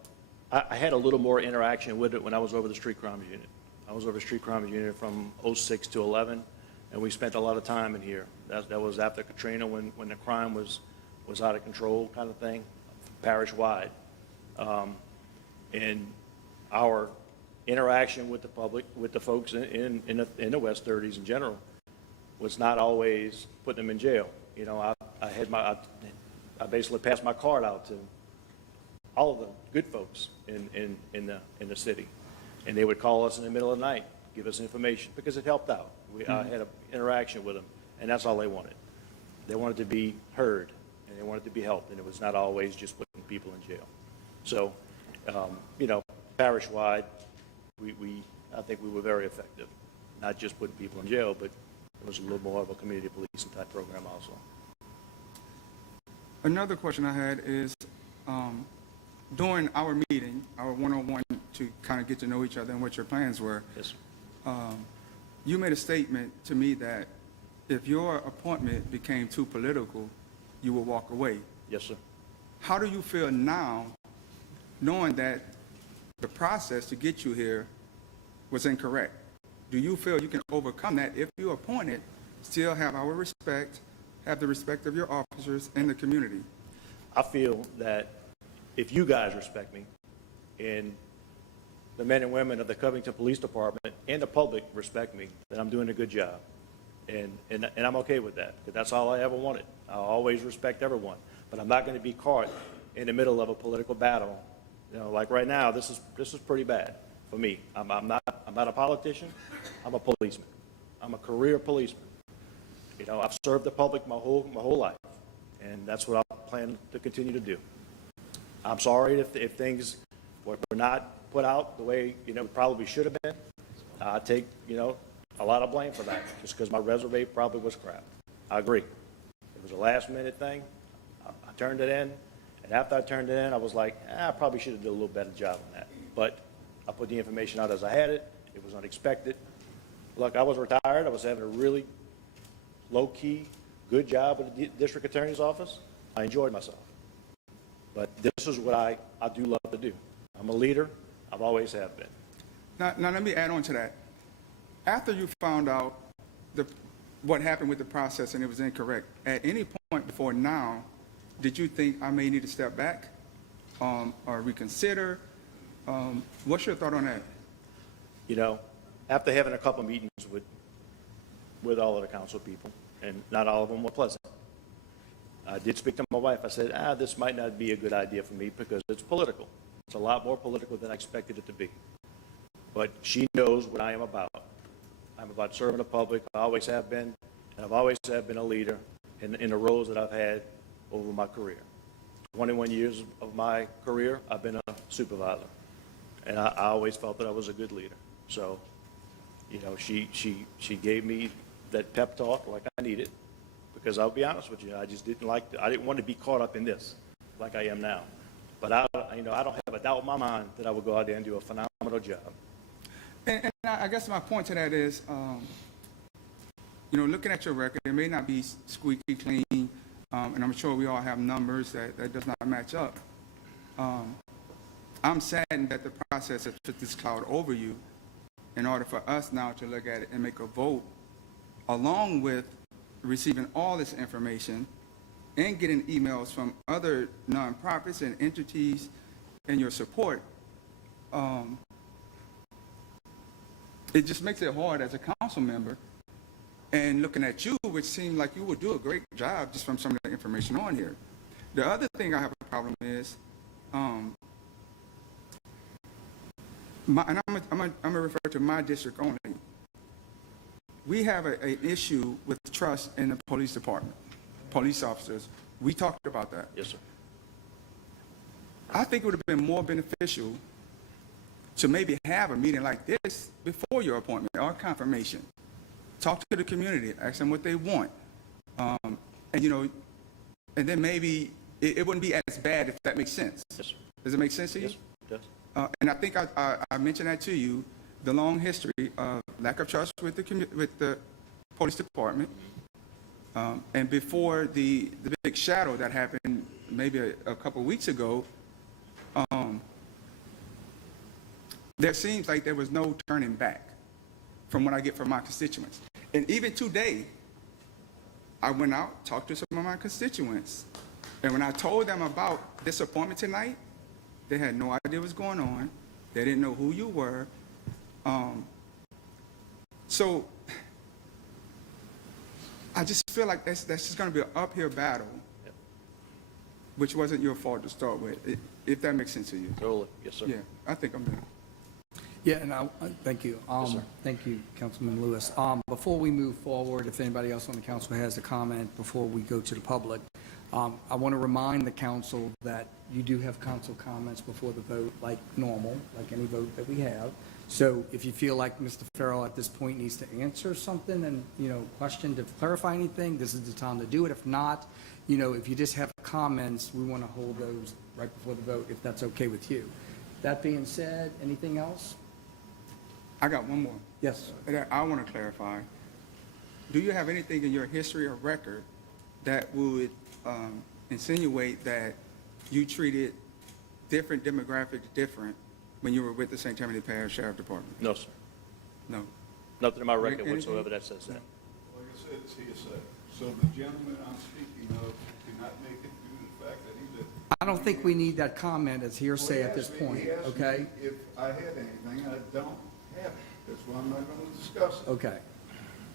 I had a little more interaction with it when I was over the street crimes unit. I was over the street crimes unit from 06 to 11, and we spent a lot of time in here. That was after Katrina, when the crime was out of control kind of thing, parish-wide. And our interaction with the public, with the folks in the West 30s in general, was not always putting them in jail. I basically passed my card out to all of the good folks in the city, and they would call us in the middle of the night, give us information because it helped out. I had an interaction with them, and that's all they wanted. They wanted to be heard, and they wanted to be helped, and it was not always just putting people in jail. So, parish-wide, I think we were very effective, not just putting people in jail, but it was a little more of a community policing type program also. Another question I had is, during our meeting, our one-on-one to kind of get to know each other and what your plans were, Yes, sir. you made a statement to me that if your appointment became too political, you would walk away. Yes, sir. How do you feel now, knowing that the process to get you here was incorrect? Do you feel you can overcome that if you're appointed, still have our respect, have the respect of your officers and the community? I feel that if you guys respect me, and the men and women of the Covington Police Department and the public respect me, then I'm doing a good job. And I'm okay with that, because that's all I ever wanted. I always respect everyone, but I'm not going to be caught in the middle of a political battle. Like right now, this is pretty bad for me. I'm not a politician. I'm a policeman. I'm a career policeman. I've served the public my whole life, and that's what plan to continue to do. I'm sorry if things were not put out the way, probably should have been. I take, a lot of blame for that, just because my resume probably was crap. I agree. It was a last-minute thing. I turned it in, and after I turned it in, I was like, I probably should have done a little better job on that. But I put the information out as I had it. It was unexpected. Look, I was retired. I was having a really low-key, good job with the district attorney's office. I enjoyed myself. But this is what I do love to do. I'm a leader. I've always have been. Now let me add on to that. After you found out what happened with the process and it was incorrect, at any point before now, did you think I may need to step back or reconsider? What's your thought on that? After having a couple meetings with all of the council people, and not all of them were pleasant, I did speak to my wife. I said, this might not be a good idea for me because it's political. It's a lot more political than I expected it to be. But she knows what I am about. I'm about serving the public. I always have been, and I've always have been a leader in the roles that I've had over my career. 21 years of my career, I've been a supervisor, and I always felt that I was a good leader. So, she gave me that pep talk like I needed, because I'll be honest with you, I just didn't I didn't want to be caught up in this like I am now. But I don't have a doubt in my mind that I will go out there and do a phenomenal job. And I guess my point to that is, looking at your record, it may not be squeaky clean, and I'm sure we all have numbers that does not match up. I'm saddened that the process has put this cloud over you in order for us now to look at it and make a vote, along with receiving all this information and getting emails from other nonprofits and entities and your support. It just makes it hard as a council member, and looking at you, which seemed like you would do a great job just from some of the information on here. The other thing I have a problem is, and I'm going to refer to my district only. We have an issue with trust in the police department, police officers. We talked about that. Yes, sir. I think it would have been more beneficial to maybe have a meeting like this before your appointment or confirmation. Talk to the community, ask them what they want. And then maybe it wouldn't be as bad, if that makes sense. Yes, sir. Does it make sense to you? Yes, it does. And I think I mentioned that to you, the long history of lack of trust with the police department. And before the big shadow that happened maybe a couple weeks ago, there seems like there was no turning back from what I get from my constituents. And even today, I went out, talked to some of my constituents, and when I told them about this appointment tonight, they had no idea what's going on. They didn't know who you were. So I just feel like that's just going to be an uphill battle, which wasn't your fault to start with, if that makes sense to you. Totally. Yes, sir. Yeah, I think I'm done. Yeah, and thank you. Yes, sir. Thank you, Councilman Lewis. Before we move forward, if anybody else on the council has a comment before we go to the public, I want to remind the council that you do have council comments before the vote, like normal, like any vote that we have. So if you feel like Mr. Farrell at this point needs to answer something and, question to clarify anything, this is the time to do it. If not, if you just have comments, we want to hold those right before the vote, if that's okay with you. That being said, anything else? I got one more. Yes. That I want to clarify. Do you have anything in your history or record that would insinuate that you treated different demographics different when you were with the St. Tammany Parish Sheriff Department? No, sir. No. Nothing in my record Anything? whatsoever that says that. Like I said, it's hearsay. So the gentleman I'm speaking of cannot make it due to the fact that he's a... I don't think we need that comment as hearsay at this point, He asked me okay? if I had anything, I don't have it. That's why I'm not going to discuss it. Okay.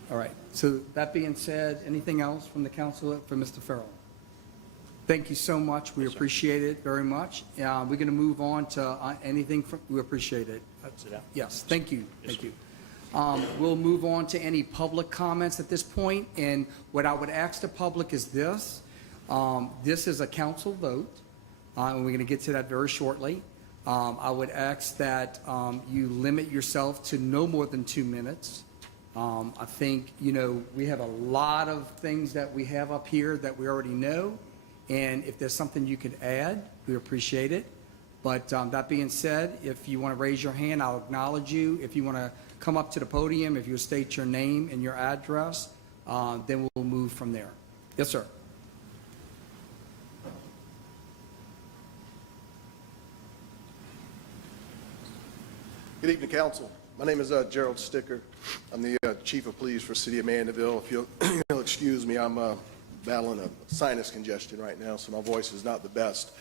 All right. So that being said, anything else from the council for Mr. Farrell? Thank you so much. We appreciate it very much. We're going to move on to anything from, we appreciate it. Sit down. Yes, thank you. Yes, Thank you. We'll move on to any public comments at this point. And what I would ask the public is this. This is a council vote, and we're going to get to that very shortly. I would ask that you limit yourself to no more than 2 minutes. I think, we have a lot of things that we have up here that we already know, and if there's something you could add, we appreciate it. But that being said, if you want to raise your hand, I'll acknowledge you. If you want to come up to the podium, if you state your name and your address, then we'll move from there. Yes, sir. Good evening, council. My name is Gerald Sticker. I'm the chief of police for City of Mandeville. If you'll excuse me, I'm battling a sinus congestion right now, so my voice is not the best.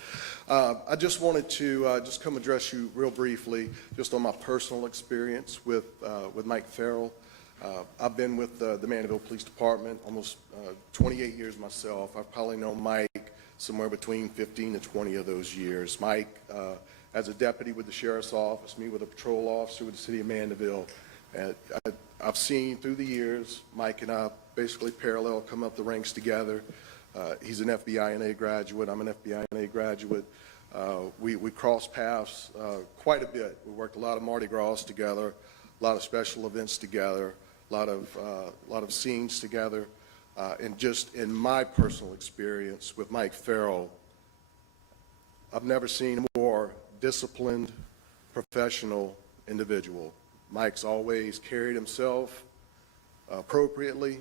I just wanted to just come address you real briefly, just on my personal experience with Mike Farrell. I've been with the Mandeville Police Department almost 28 years myself. I've probably known Mike somewhere between 15 to 20 of those years. Mike, as a deputy with the sheriff's office, me with a patrol officer with the City of Mandeville. I've seen through the years, Mike and I basically parallel come up the ranks together. He's an FBI NA graduate. I'm an FBI NA graduate. We crossed paths quite a bit. We worked a lot of Mardi Gras together, a lot of special events together, a lot of scenes together. And just in my personal experience with Mike Farrell, I've never seen a more disciplined, professional individual. Mike's always carried himself appropriately.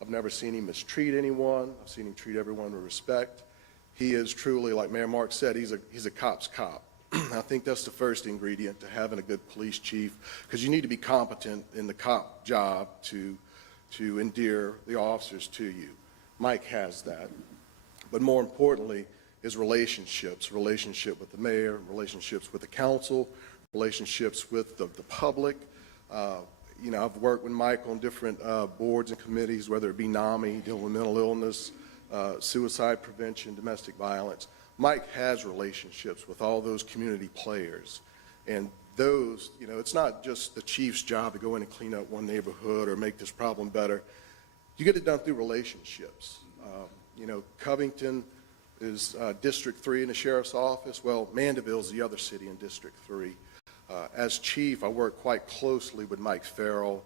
I've never seen him mistreat anyone. I've seen him treat everyone with respect. He is truly, like Mayor Mark said, he's a cop's cop. I think that's the first ingredient to having a good police chief, because you need to be competent in the cop job to endear the officers to you. Mike has that. But more importantly, is relationships with the mayor, relationships with the council, relationships with the public. I've worked with Mike on different boards and committees, whether it be NAMI, dealing with mental illness, suicide prevention, domestic violence. Mike has relationships with all those community players. And those, it's not just the chief's job to go in and clean up one neighborhood or make this problem better. You get it done through relationships. Covington is District 3 in the sheriff's office. Well, Mandeville's the other city in District 3. As chief, I worked quite closely with Mike Farrell,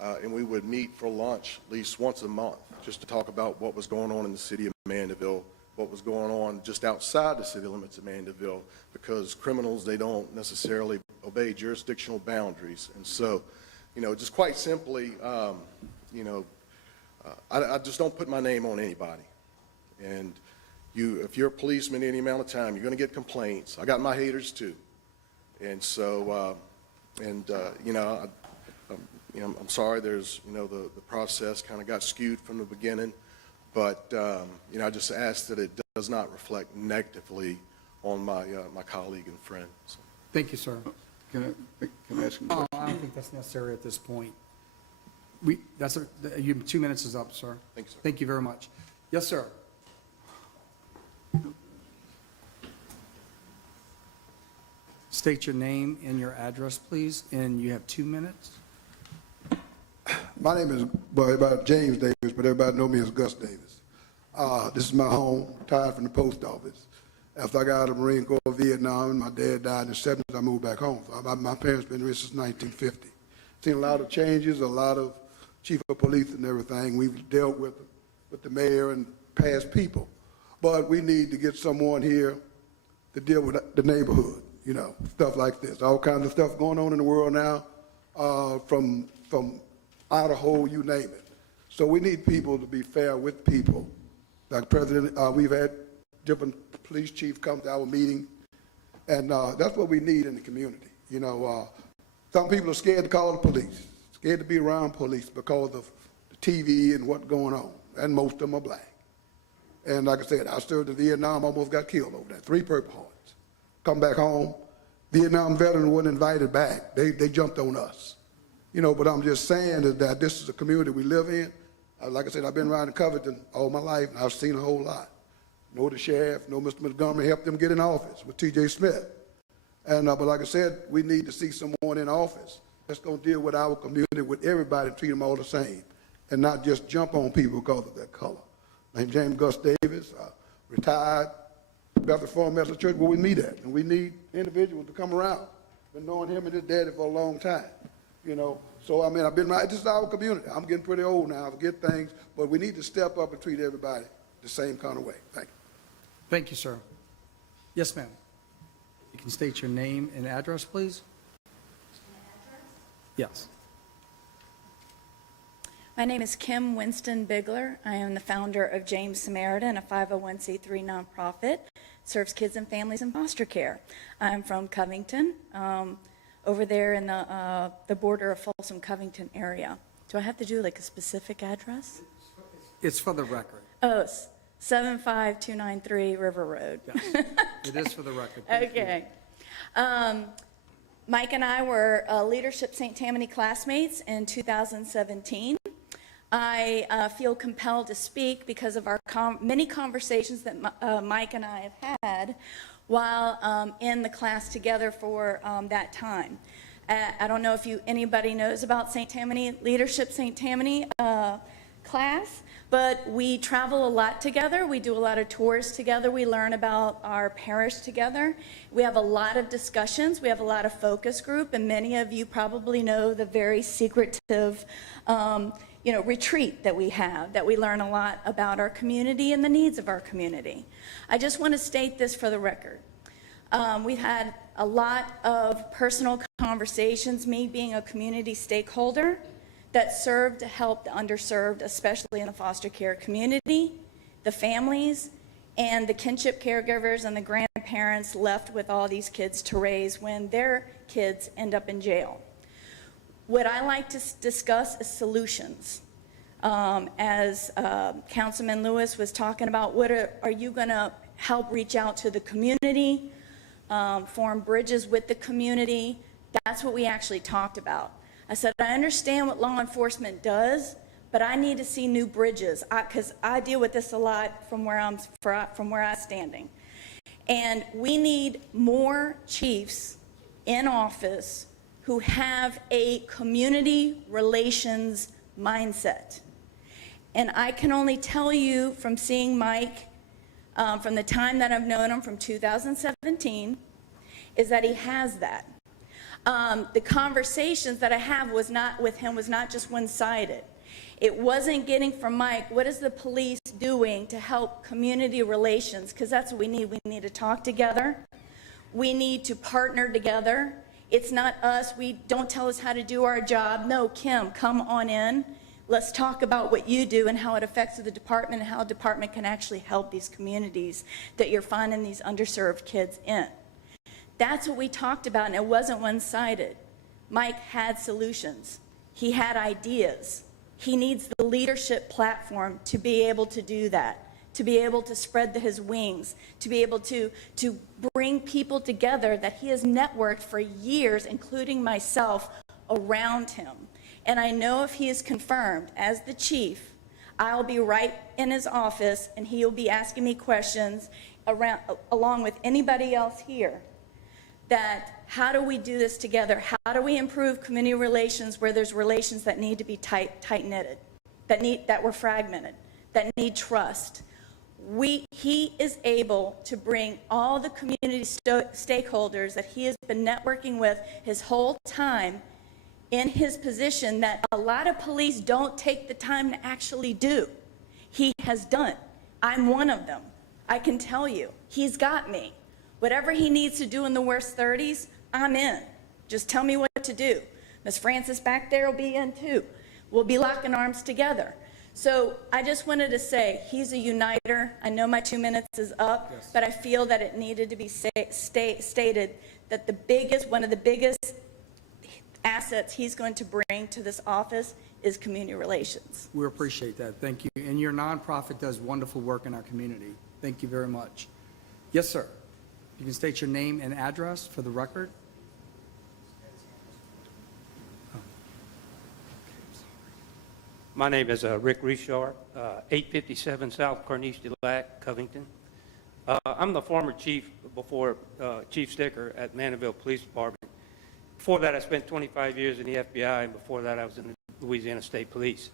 and we would meet for lunch at least once a month just to talk about what was going on in the city of Mandeville, what was going on just outside the city limits of Mandeville, because criminals, they don't necessarily obey jurisdictional boundaries. And so, just quite simply, I just don't put my name on anybody. And if you're a policeman any amount of time, you're going to get complaints. I got my haters too. And so, I'm sorry there's, the process kind of got skewed from the beginning, but, I just ask that it does not reflect negatively on my colleague and friend. So. Thank you, sir. Can I ask him a question? I don't think that's necessary at this point. 2 minutes is up, sir. Thank you, sir. Thank you very much. Yes, sir. State your name and your address, please, and you have 2 minutes. My name is James Davis, but everybody know me as Gus Davis. This is my home, retired from the post office. After I got out of the Marine Corps of Vietnam and my dad died in the 70s, I moved back home. So my parents been here since 1950. Seen a lot of changes, a lot of chief of police and everything. We've dealt with the mayor and past people. But we need to get someone here to deal with the neighborhood, stuff like this. All kinds of stuff going on in the world now, from Idaho, you name it. So we need people to be fair with people. Like President, we've had different police chiefs come to our meeting, and that's what we need in the community. Some people are scared to call the police, scared to be around police because of the TV and what's going on, and most of them are black. And like I said, I served in Vietnam, almost got killed over there, 3 Purple Hearts. Come back home, Vietnam veterans weren't invited back. They jumped on us. But I'm just saying is that this is a community we live in. Like I said, I've been around in Covington all my life, and I've seen a whole lot. Know the sheriff, know Mr. Montgomery helped them get in office with T.J. Smith. And but like I said, we need to see someone in office that's going to deal with our community, with everybody, treat them all the same, and not just jump on people because of their color. named James Gus Davis, retired Bethel Reformed Methodist Church where we meet at. And we need individuals to come around. Been knowing him and his daddy for a long time, you know. So, I mean, I've been right. This is our community. I'm getting pretty old now. I forget things, but we need to step up and treat everybody the same kind of way. Thank you. Thank you, sir. Yes, ma'am. You can state your name and address, please. Yes. My name is Kim Winston Bigler. I am the founder of James Samaritan, a 501c3 nonprofit, serves kids and families in foster care. I'm from Covington, over there in the border of Folsom, Covington area. Do I have to do like a specific address? It's for the record. Oh, 75293 River Road. Yes. It is for the record. Thank you. Okay. Mike and I were Leadership St. Tammany classmates in 2017. I feel compelled to speak because of our many conversations that Mike and I have had while in the class together for that time. I don't know if anybody knows about St. Tammany, Leadership St. Tammany class, but we travel a lot together. We do a lot of tours together. We learn about our parish together. We have a lot of discussions. We have a lot of focus group, and many of you probably know the very secretive retreat that we have, that we learn a lot about our community and the needs of our community. I just want to state this for the record. We've had a lot of personal conversations, me being a community stakeholder, that serve to help the underserved, especially in the foster care community, the families, and the kinship caregivers and the grandparents left with all these kids to raise when their kids end up in jail. What I like to discuss is solutions. As Councilman Lewis was talking about, what are you going to help reach out to the community, form bridges with the community? That's what we actually talked about. I said, I understand what law enforcement does, but I need to see new bridges because I deal with this a lot from where I'm standing. And we need more chiefs in office who have a community relations mindset. And I can only tell you from seeing Mike, from the time that I've known him from 2017, is that he has that. The conversations that I have with him was not just one-sided. It wasn't getting from Mike, what is the police doing to help community relations? Because that's what we need. We need to talk together. We need to partner together. It's not us. Don't tell us how to do our job. No, Kim, come on in. Let's talk about what you do and how it affects the department and how a department can actually help these communities that you're finding these underserved kids in. That's what we talked about, and it wasn't one-sided. Mike had solutions. He had ideas. He needs the leadership platform to be able to do that, to be able to spread his wings, to be able to bring people together that he has networked for years, including myself, around him. And I know if he is confirmed as the chief, I'll be right in his office, and he'll be asking me questions along with anybody else here. That how do we do this together? How do we improve community relations where there's relations that need to be tight-knitted, that were fragmented, that need trust? He is able to bring all the community stakeholders that he has been networking with his whole time in his position that a lot of police don't take the time to actually do. He has done. I'm one of them. I can tell you. He's got me. Whatever he needs to do in the worst 30s, I'm in. Just tell me what to do. Miss Francis back there will be in too. We'll be locking arms together. So I just wanted to say he's a uniter. I know my 2 minutes is up, yes, but I feel that it needed to be stated that one of the biggest assets he's going to bring to this office is community relations. We appreciate that. Thank you. And your nonprofit does wonderful work in our community. Thank you very much. Yes, sir. You can state your name and address for the record. My name is Rick Richard, 857 South Corniche de Lac, Covington. I'm the former chief before Chief Sticker at Mandeville Police Department. Before that, I spent 25 years in the FBI, and before that, I was in the Louisiana State Police.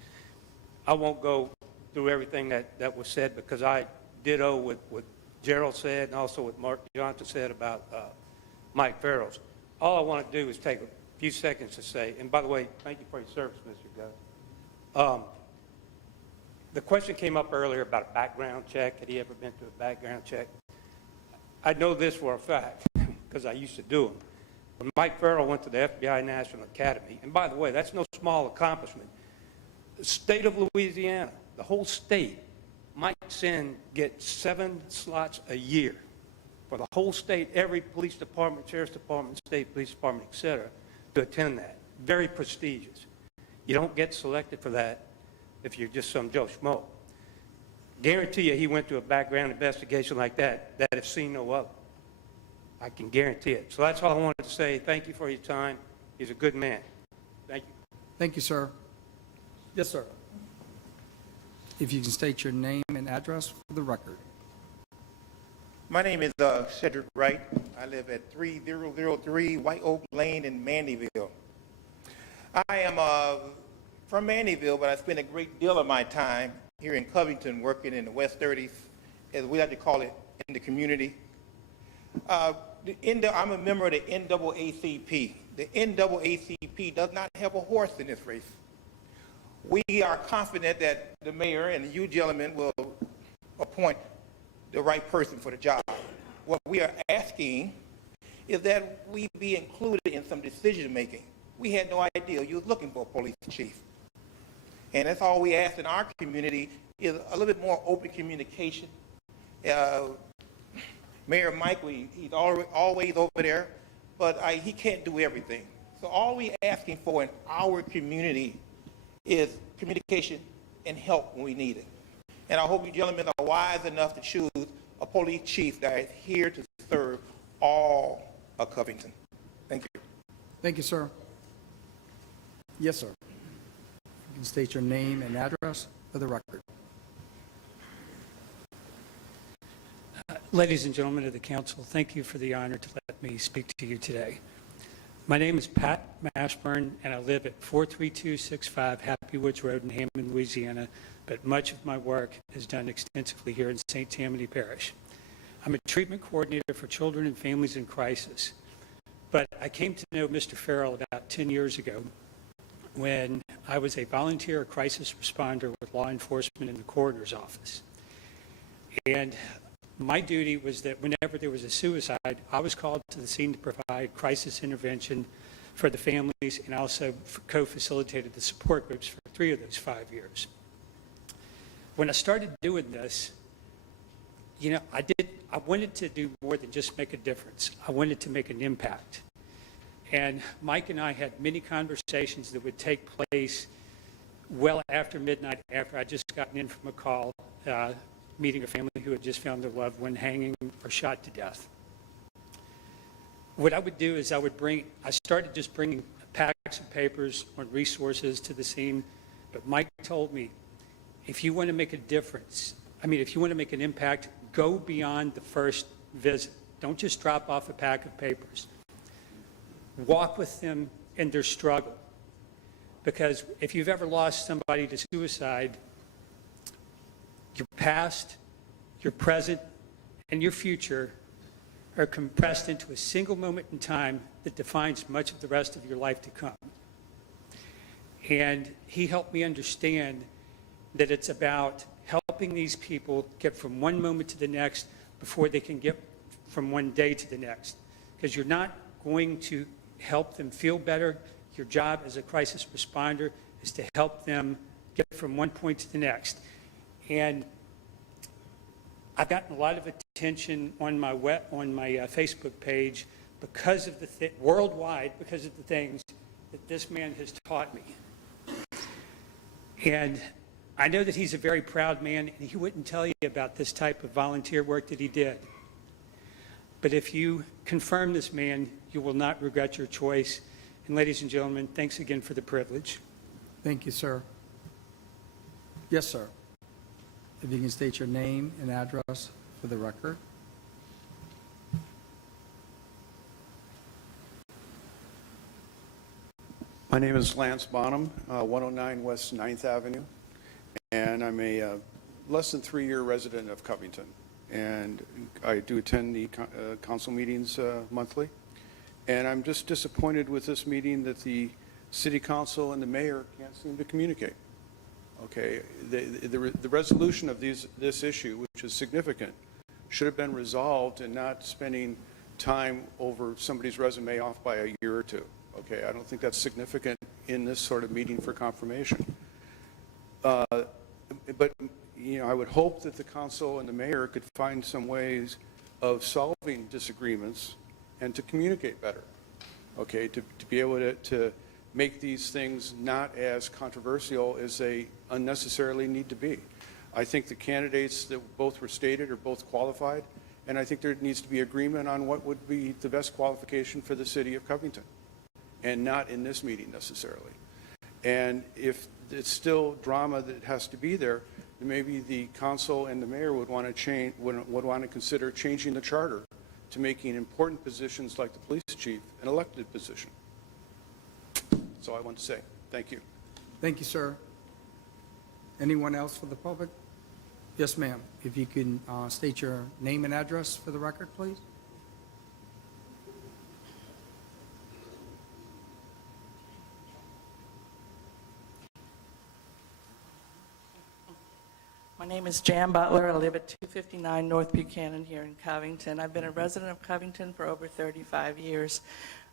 I won't go through everything that was said, because I ditto what Gerald said and also what Mark Johnson said about Mike Farrell's. All I want to do is take a few seconds to say, and by the way, thank you for your service, Mr. Gunn. The question came up earlier about a background check. Had he ever been to a background check? I know this for a fact because I used to do them. When Mike Farrell went to the FBI National Academy, and by the way, that's no small accomplishment. The state of Louisiana, the whole state, Mike Sin gets 7 slots a year for the whole state, every police department, sheriff's department, state police department, et cetera, to attend that. Very prestigious. You don't get selected for that if you're just some Joe Schmo. Guarantee you he went to a background investigation like that have seen no other. I can guarantee it. So that's all I wanted to say. Thank you for your time. He's a good man. Thank you. Thank you, sir. Yes, sir. If you can state your name and address for the record. My name is Cedric Wright. I live at 3003 White Oak Lane in Mandyville. I am from Mandyville, but I spend a great deal of my time here in Covington working in the West 30s, as we like to call it, in the community. I'm a member of the NAACP. The NAACP does not have a horse in this race. We are confident that the mayor and you gentlemen will appoint the right person for the job. What we are asking is that we be included in some decision making. We had no idea you were looking for a police chief. And that's all we ask in our community is a little bit more open communication. Mayor Mike, he's always over there, but he can't do everything. So all we're asking for in our community is communication and help when we need it. And I hope you gentlemen are wise enough to choose a police chief that is here to serve all of Covington. Thank you. Thank you, sir. Yes, sir. You can state your name and address for the record. Ladies and gentlemen of the council, thank you for the honor to let me speak to you today. My name is Pat Mashburn, and I live at 43265 Happy Woods Road in Hammond, Louisiana, but much of my work is done extensively here in St. Tammany Parish. I'm a treatment coordinator for children and families in crisis, but I came to know Mr. Farrell about 10 years ago when I was a volunteer crisis responder with law enforcement in the coroner's office. And my duty was that whenever there was a suicide, I was called to the scene to provide crisis intervention for the families, and also co-facilitated the support groups for 3 of those 5 years. When I started doing this, you know, I wanted to do more than just make a difference. I wanted to make an impact. And Mike and I had many conversations that would take place well after midnight, after I'd just gotten in from a call, meeting a family who had just found their loved one hanging or shot to death. What I would do is I started just bringing packs of papers on resources to the scene, but Mike told me, if you want to make a difference, if you want to make an impact, go beyond the first visit. Don't just drop off a pack of papers. Walk with them in their struggle. Because if you've ever lost somebody to suicide, your past, your present, and your future are compressed into a single moment in time that defines much of the rest of your life to come. And he helped me understand that it's about helping these people get from one moment to the next before they can get from one day to the next. Because you're not going to help them feel better. Your job as a crisis responder is to help them get from one point to the next. And I've gotten a lot of attention on my Facebook page because of worldwide, because of the things that this man has taught me. And I know that he's a very proud man, and he wouldn't tell you about this type of volunteer work that he did. But if you confirm this man, you will not regret your choice. And ladies and gentlemen, thanks again for the privilege. Thank you, sir. Yes, sir. If you can state your name and address for the record. My name is Lance Bonham, 109 West 9th Avenue. and I'm a less than 3-year resident of Covington. And I do attend the council meetings monthly. And I'm just disappointed with this meeting that the city council and the mayor can't seem to communicate. Okay, the resolution of this issue, which is significant, should have been resolved and not spending time over somebody's resume off by a year or two. Okay, I don't think that's significant in this sort of meeting for confirmation. But, you know, I would hope that the council and the mayor could find some ways of solving disagreements and to communicate better, okay, to be able to make these things not as controversial as they unnecessarily need to be. I think the candidates that both were stated are both qualified, and I think there needs to be agreement on what would be the best qualification for the city of Covington, and not in this meeting necessarily. And if it's still drama that has to be there, then maybe the council and the mayor would want to change, would want to consider changing the charter to making important positions like the police chief an elected position. That's all I want to say. Thank you. Thank you, sir. Anyone else for the public? Yes, ma'am. If you can state your name and address for the record, please. My name is Jan Butler. I live at 259 North Buchanan here in Covington. I've been a resident of Covington for over 35 years.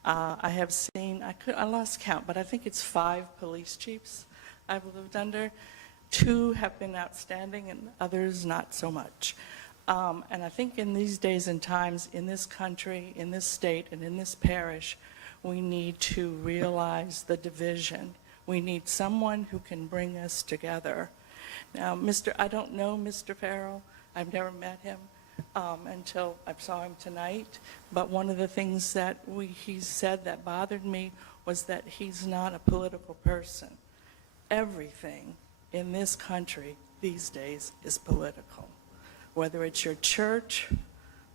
I have seen, I lost count, but I think it's 5 police chiefs I've lived under. 2 have been outstanding and others not so much. And I think in these days and times, in this country, in this state, and in this parish, we need to realize the division. We need someone who can bring us together. Now, I don't know Mr. Farrell. I've never met him until I saw him tonight. But one of the things that he said that bothered me was that he's not a political person. Everything in this country these days is political, whether it's your church,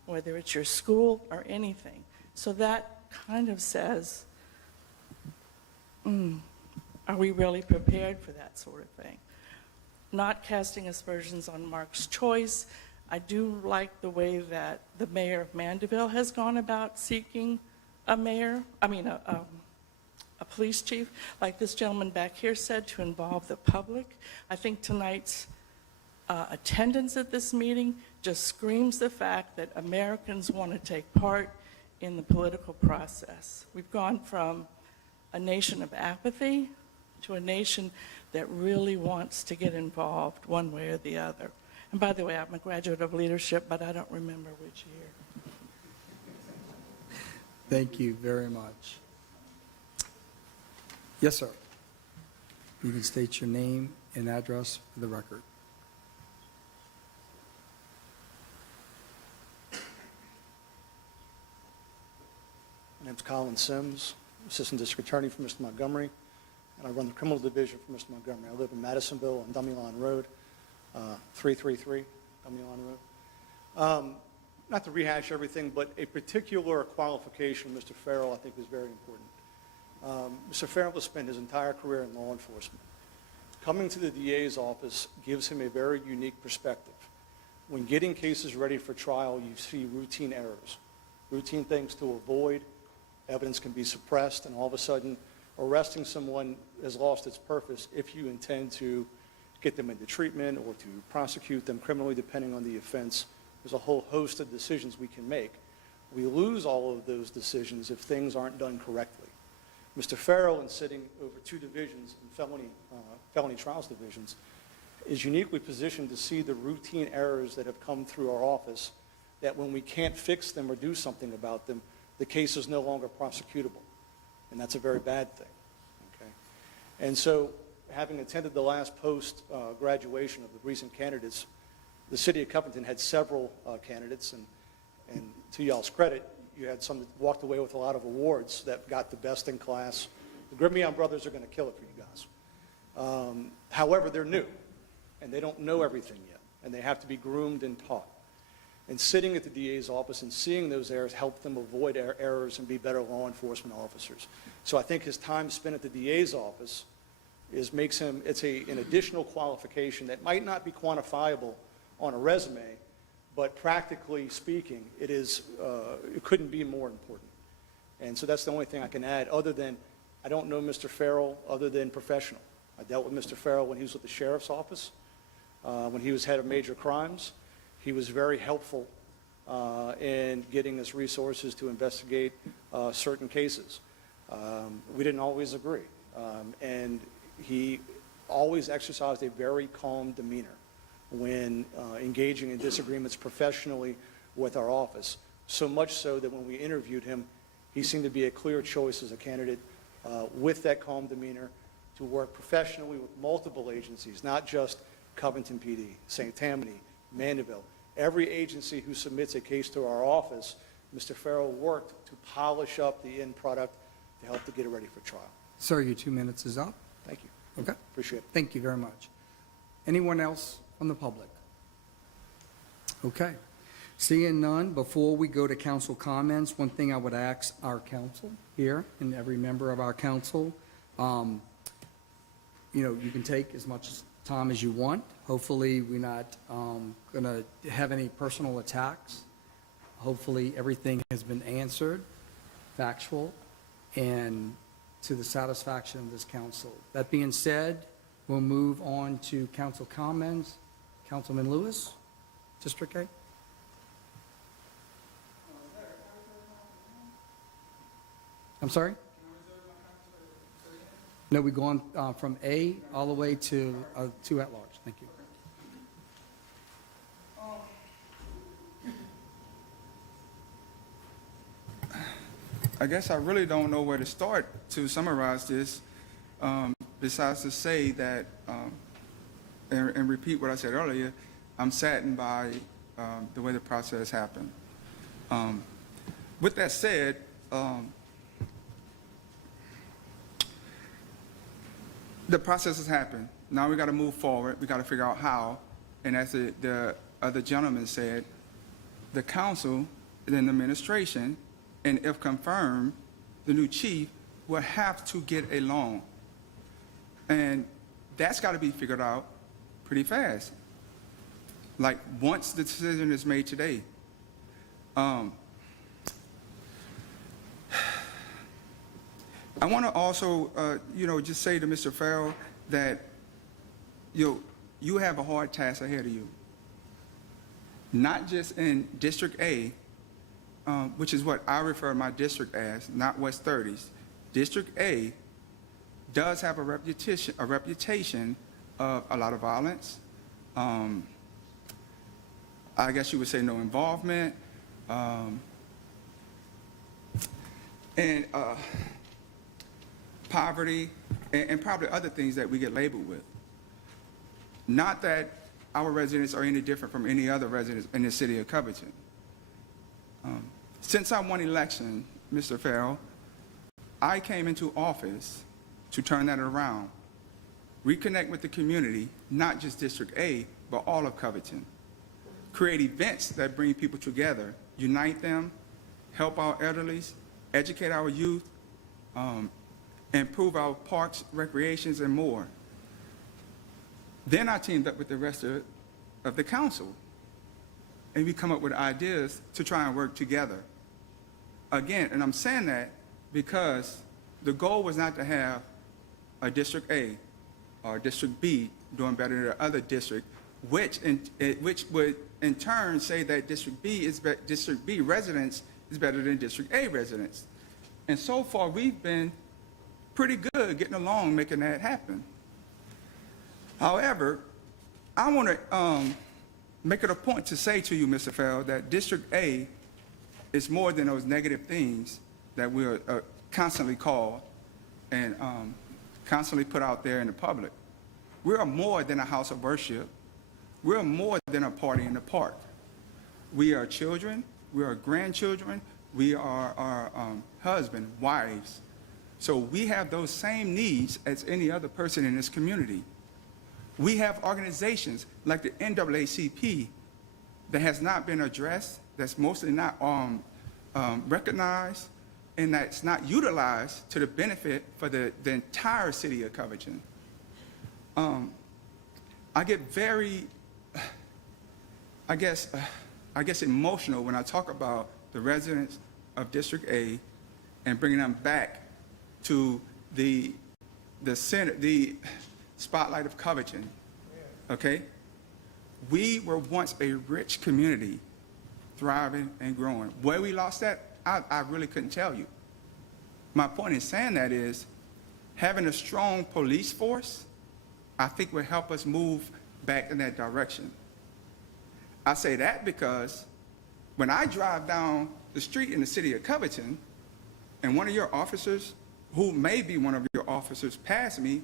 whether it's your school, or anything. So that kind of says, are we really prepared for that sort of thing? Not casting aspersions on Mark's choice. I do like the way that the mayor of Mandeville has gone about seeking a police chief, like this gentleman back here said, to involve the public. I think tonight's attendance at this meeting just screams the fact that Americans want to take part in the political process. We've gone from a nation of apathy to a nation that really wants to get involved one way or the other. And by the way, I'm a graduate of leadership, but I don't remember which year. Thank you very much. Yes, sir. You can state your name and address for the record. My name's Colin Sims, Assistant District Attorney for Mr. Montgomery, and I run the Criminal Division for Mr. Montgomery. I live in Madisonville on Dummy Lawn Road, 333 Dummy Lawn Road. Not to rehash everything, but a particular qualification of Mr. Farrell I think is very important. Mr. Farrell has spent his entire career in law enforcement. Coming to the DA's office gives him a very unique perspective. When getting cases ready for trial, you see routine errors, routine things to avoid. Evidence can be suppressed, and all of a sudden, arresting someone has lost its purpose if you intend to get them into treatment or to prosecute them criminally, depending on the offense. There's a whole host of decisions we can make. We lose all of those decisions if things aren't done correctly. Mr. Farrell, in sitting over 2 divisions, in felony trials divisions, is uniquely positioned to see the routine errors that have come through our office, that when we can't fix them or do something about them, the case is no longer prosecutable. And that's a very bad thing. Okay? And so, having attended the last post-graduation of the recent candidates, the city of Covington had several candidates, and to y'all's credit, you had some that walked away with a lot of awards that got the best in class. The Grimion brothers are going to kill it for you guys. However, they're new, and they don't know everything yet, and they have to be groomed and taught. And sitting at the DA's office and seeing those errors helped them avoid errors and be better law enforcement officers. So I think his time spent at the DA's office makes him, it's an additional qualification that might not be quantifiable on a resume, but practically speaking, it couldn't be more important. And so that's the only thing I can add, other than, I don't know Mr. Farrell other than professional. I dealt with Mr. Farrell when he was with the sheriff's office, when he was head of major crimes. He was very helpful in getting us resources to investigate certain cases. We didn't always agree. And he always exercised a very calm demeanor when engaging in disagreements professionally with our office. So much so that when we interviewed him, he seemed to be a clear choice as a candidate with that calm demeanor to work professionally with multiple agencies, not just Covington PD, St. Tammany, Mandeville. Every agency who submits a case to our office, Mr. Farrell worked to polish up the end product to help to get it ready for trial. Sir, your 2 minutes is up. Thank you. Okay. Appreciate it. Thank you very much. Anyone else from the public? Okay. Seeing none, before we go to council comments, one thing I would ask our council here and every member of our council, you can take as much time as you want. Hopefully, we're not going to have any personal attacks. Hopefully, everything has been answered, factual, and to the satisfaction of this council. That being said, we'll move on to council comments. Councilman Lewis, District A. I'm sorry? No, we go on from A all the way to two at large. Thank you. I guess I really don't know where to start to summarize this, besides to say that, and repeat what I said earlier, I'm saddened by the way the process happened. With that said, the process has happened. Now we got to move forward. We got to figure out how. And as the other gentleman said, the council, then the administration, and if confirmed, the new chief will have to get a loan. And that's got to be figured out pretty fast. Like once the decision is made today. I want to also, just say to Mr. Farrell that, you have a hard task ahead of you. Not just in District A, which is what I refer to my district as, not West 30s. District A does have a reputation of a lot of violence. I guess you would say no involvement, and poverty, and probably other things that we get labeled with. Not that our residents are any different from any other residents in the city of Covington. Since I won election, Mr. Farrell, I came into office to turn that around, reconnect with the community, not just District A, but all of Covington. Create events that bring people together, unite them, help our elderlies, educate our youth, improve our parks, recreations, and more. Then I teamed up with the rest of the council, and we come up with ideas to try and work together. Again, and I'm saying that because the goal was not to have a District A or District B doing better than the other district, which would in turn say that District B residents is better than District A residents. And so far, we've been pretty good getting along, making that happen. However, I want to make it a point to say to you, Mr. Farrell, that District A is more than those negative things that we're constantly called and constantly put out there in the public. We are more than a house of worship. We're more than a party in the park. We are children. We are grandchildren. We are our husband, wives. So we have those same needs as any other person in this community. We have organizations like the NAACP that has not been addressed, that's mostly not recognized, and that's not utilized to the benefit for the entire city of Covington. I get very, I guess emotional when I talk about the residents of District A and bringing them back to the center, the spotlight of Covington. Okay? We were once a rich community, thriving and growing. Where we lost that, I really couldn't tell you. My point in saying that is, having a strong police force, I think will help us move back in that direction. I say that because when I drive down the street in the city of Covington, and one of your officers, who may be one of your officers, pass me,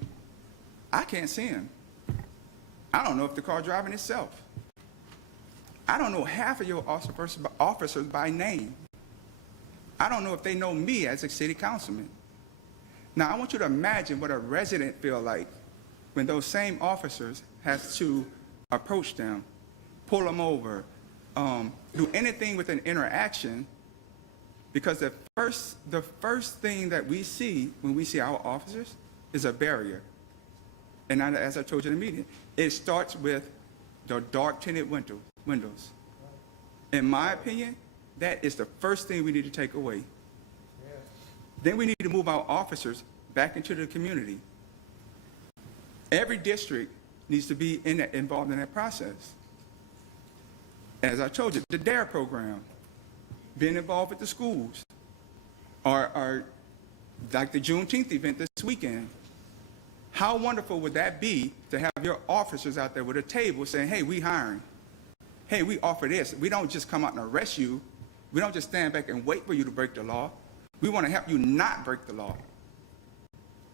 I can't see him. I don't know if the car driving itself. I don't know half of your officers by name. I don't know if they know me as a city councilman. Now, I want you to imagine what a resident feel like when those same officers have to approach them, pull them over, do anything with an interaction, because the first thing that we see when we see our officers is a barrier. And as I told you in the meeting, it starts with the dark tinted windows. In my opinion, that is the first thing we need to take away. Then we need to move our officers back into the community. Every district needs to be involved in that process. As I told you, the DARE program, being involved with the schools, or like the Juneteenth event this weekend. How wonderful would that be to have your officers out there with a table saying, hey, we hiring. Hey, we offer this. We don't just come out and arrest you. We don't just stand back and wait for you to break the law. We want to help you not break the law.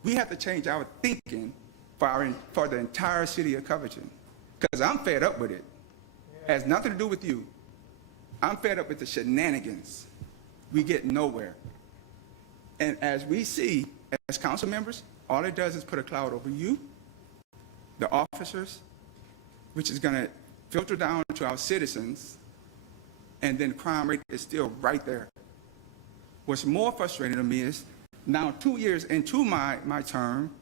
We have to change our thinking for the entire city of Covington, because I'm fed up with it. It has nothing to do with you. I'm fed up with the shenanigans. We get nowhere. And as we see, as council members, all it does is put a cloud over you, the officers, which is going to filter down to our citizens, and then crime rate is still right there. What's more frustrating to me is now 2 years into my term,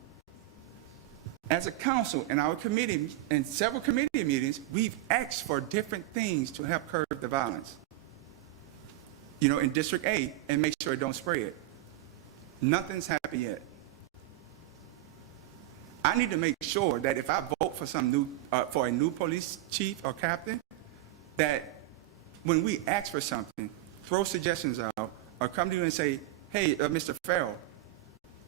as a council in our committee, in several committee meetings, we've asked for different things to help curb the violence, in District A, and make sure it don't spread. Nothing's happened yet. I need to make sure that if I vote for for a new police chief or captain, that when we ask for something, throw suggestions out, or come to you and say, hey, Mr. Farrell,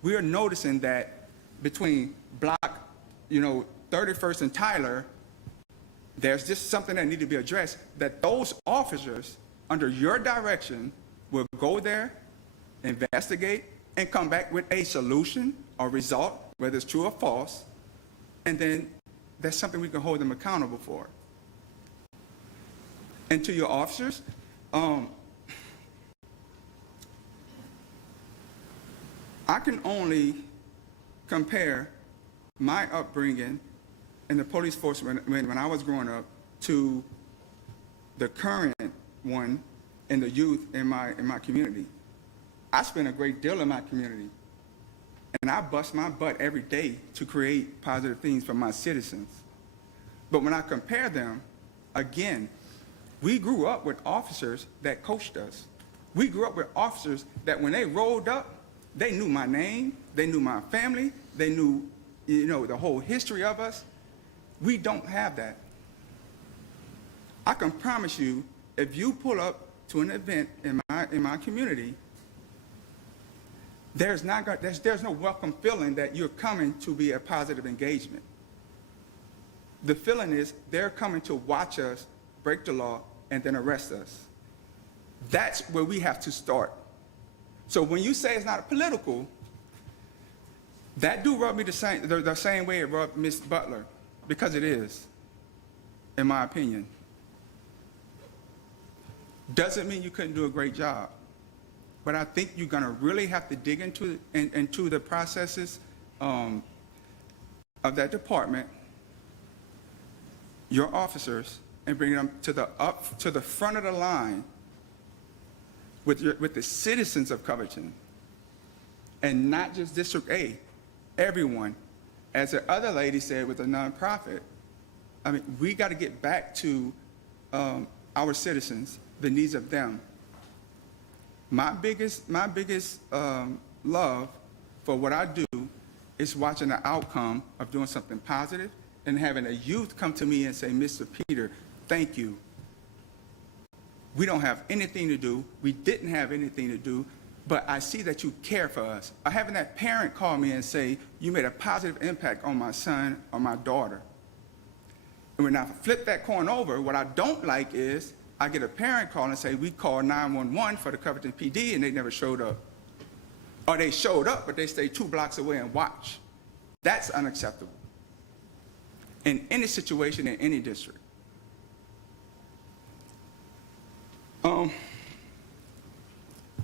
we are noticing that between block, 31st and Tyler, there's just something that needs to be addressed, that those officers under your direction will go there, investigate, and come back with a solution or result, whether it's true or false, and then that's something we can hold them accountable for. And to your officers, I can only compare my upbringing in the police force when I was growing up to the current one in the youth in my community. I spend a great deal in my community, and I bust my butt every day to create positive things for my citizens. But when I compare them, again, we grew up with officers that coached us. We grew up with officers that when they rolled up, they knew my name, they knew my family, they knew, the whole history of us. We don't have that. I can promise you, if you pull up to an event in my community, there's no welcome feeling that you're coming to be a positive engagement. The feeling is they're coming to watch us break the law and then arrest us. That's where we have to start. So when you say it's not political, that do rub me the same way it rubbed Ms. Butler, because it is, in my opinion. Doesn't mean you couldn't do a great job. But I think you're going to really have to dig into the processes of that department, your officers, and bring them to the front of the line with the citizens of Covington, and not just District A, everyone. as the other lady said with a nonprofit, I mean, we got to get back to our citizens, the needs of them. My biggest love for what I do is watching the outcome of doing something positive and having a youth come to me and say, Mr. Peter, thank you. We don't have anything to do. We didn't have anything to do, but I see that you care for us. Or having that parent call me and say, you made a positive impact on my son or my daughter. And when I flip that coin over, what I don't like is I get a parent call and say, we called 911 for the Covington PD and they never showed up. Or they showed up, but they stayed 2 blocks away and watched. That's unacceptable in any situation, in any district.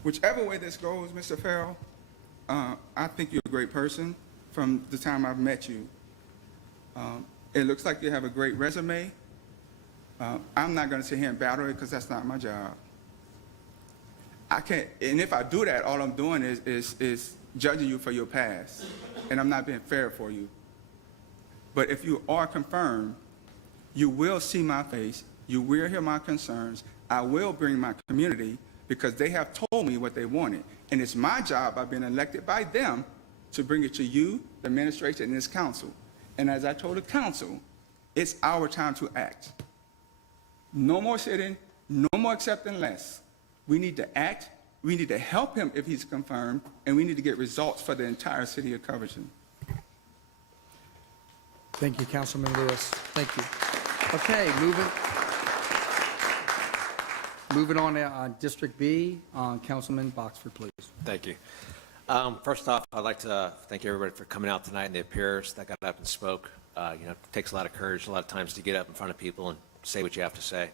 Whichever way this goes, Mr. Farrell, I think you're a great person from the time I've met you. It looks like you have a great resume. I'm not going to sit here and battle it because that's not my job. I can't, and if I do that, all I'm doing is judging you for your past, and I'm not being fair for you. But if you are confirmed, you will see my face, you will hear my concerns, I will bring my community because they have told me what they wanted. And it's my job, I've been elected by them, to bring it to you, the administration, and this council. And as I told the council, it's our time to act. No more sitting, no more accepting less. We need to act, we need to help him if he's confirmed, and we need to get results for the entire city of Covington. Thank you, Councilman Lewis. Thank you. Okay, moving on to District B, Councilman Boxford, please. Thank you. First off, I'd like to thank everybody for coming out tonight and the peers that got up and spoke. It takes a lot of courage a lot of times to get up in front of people and say what you have to say.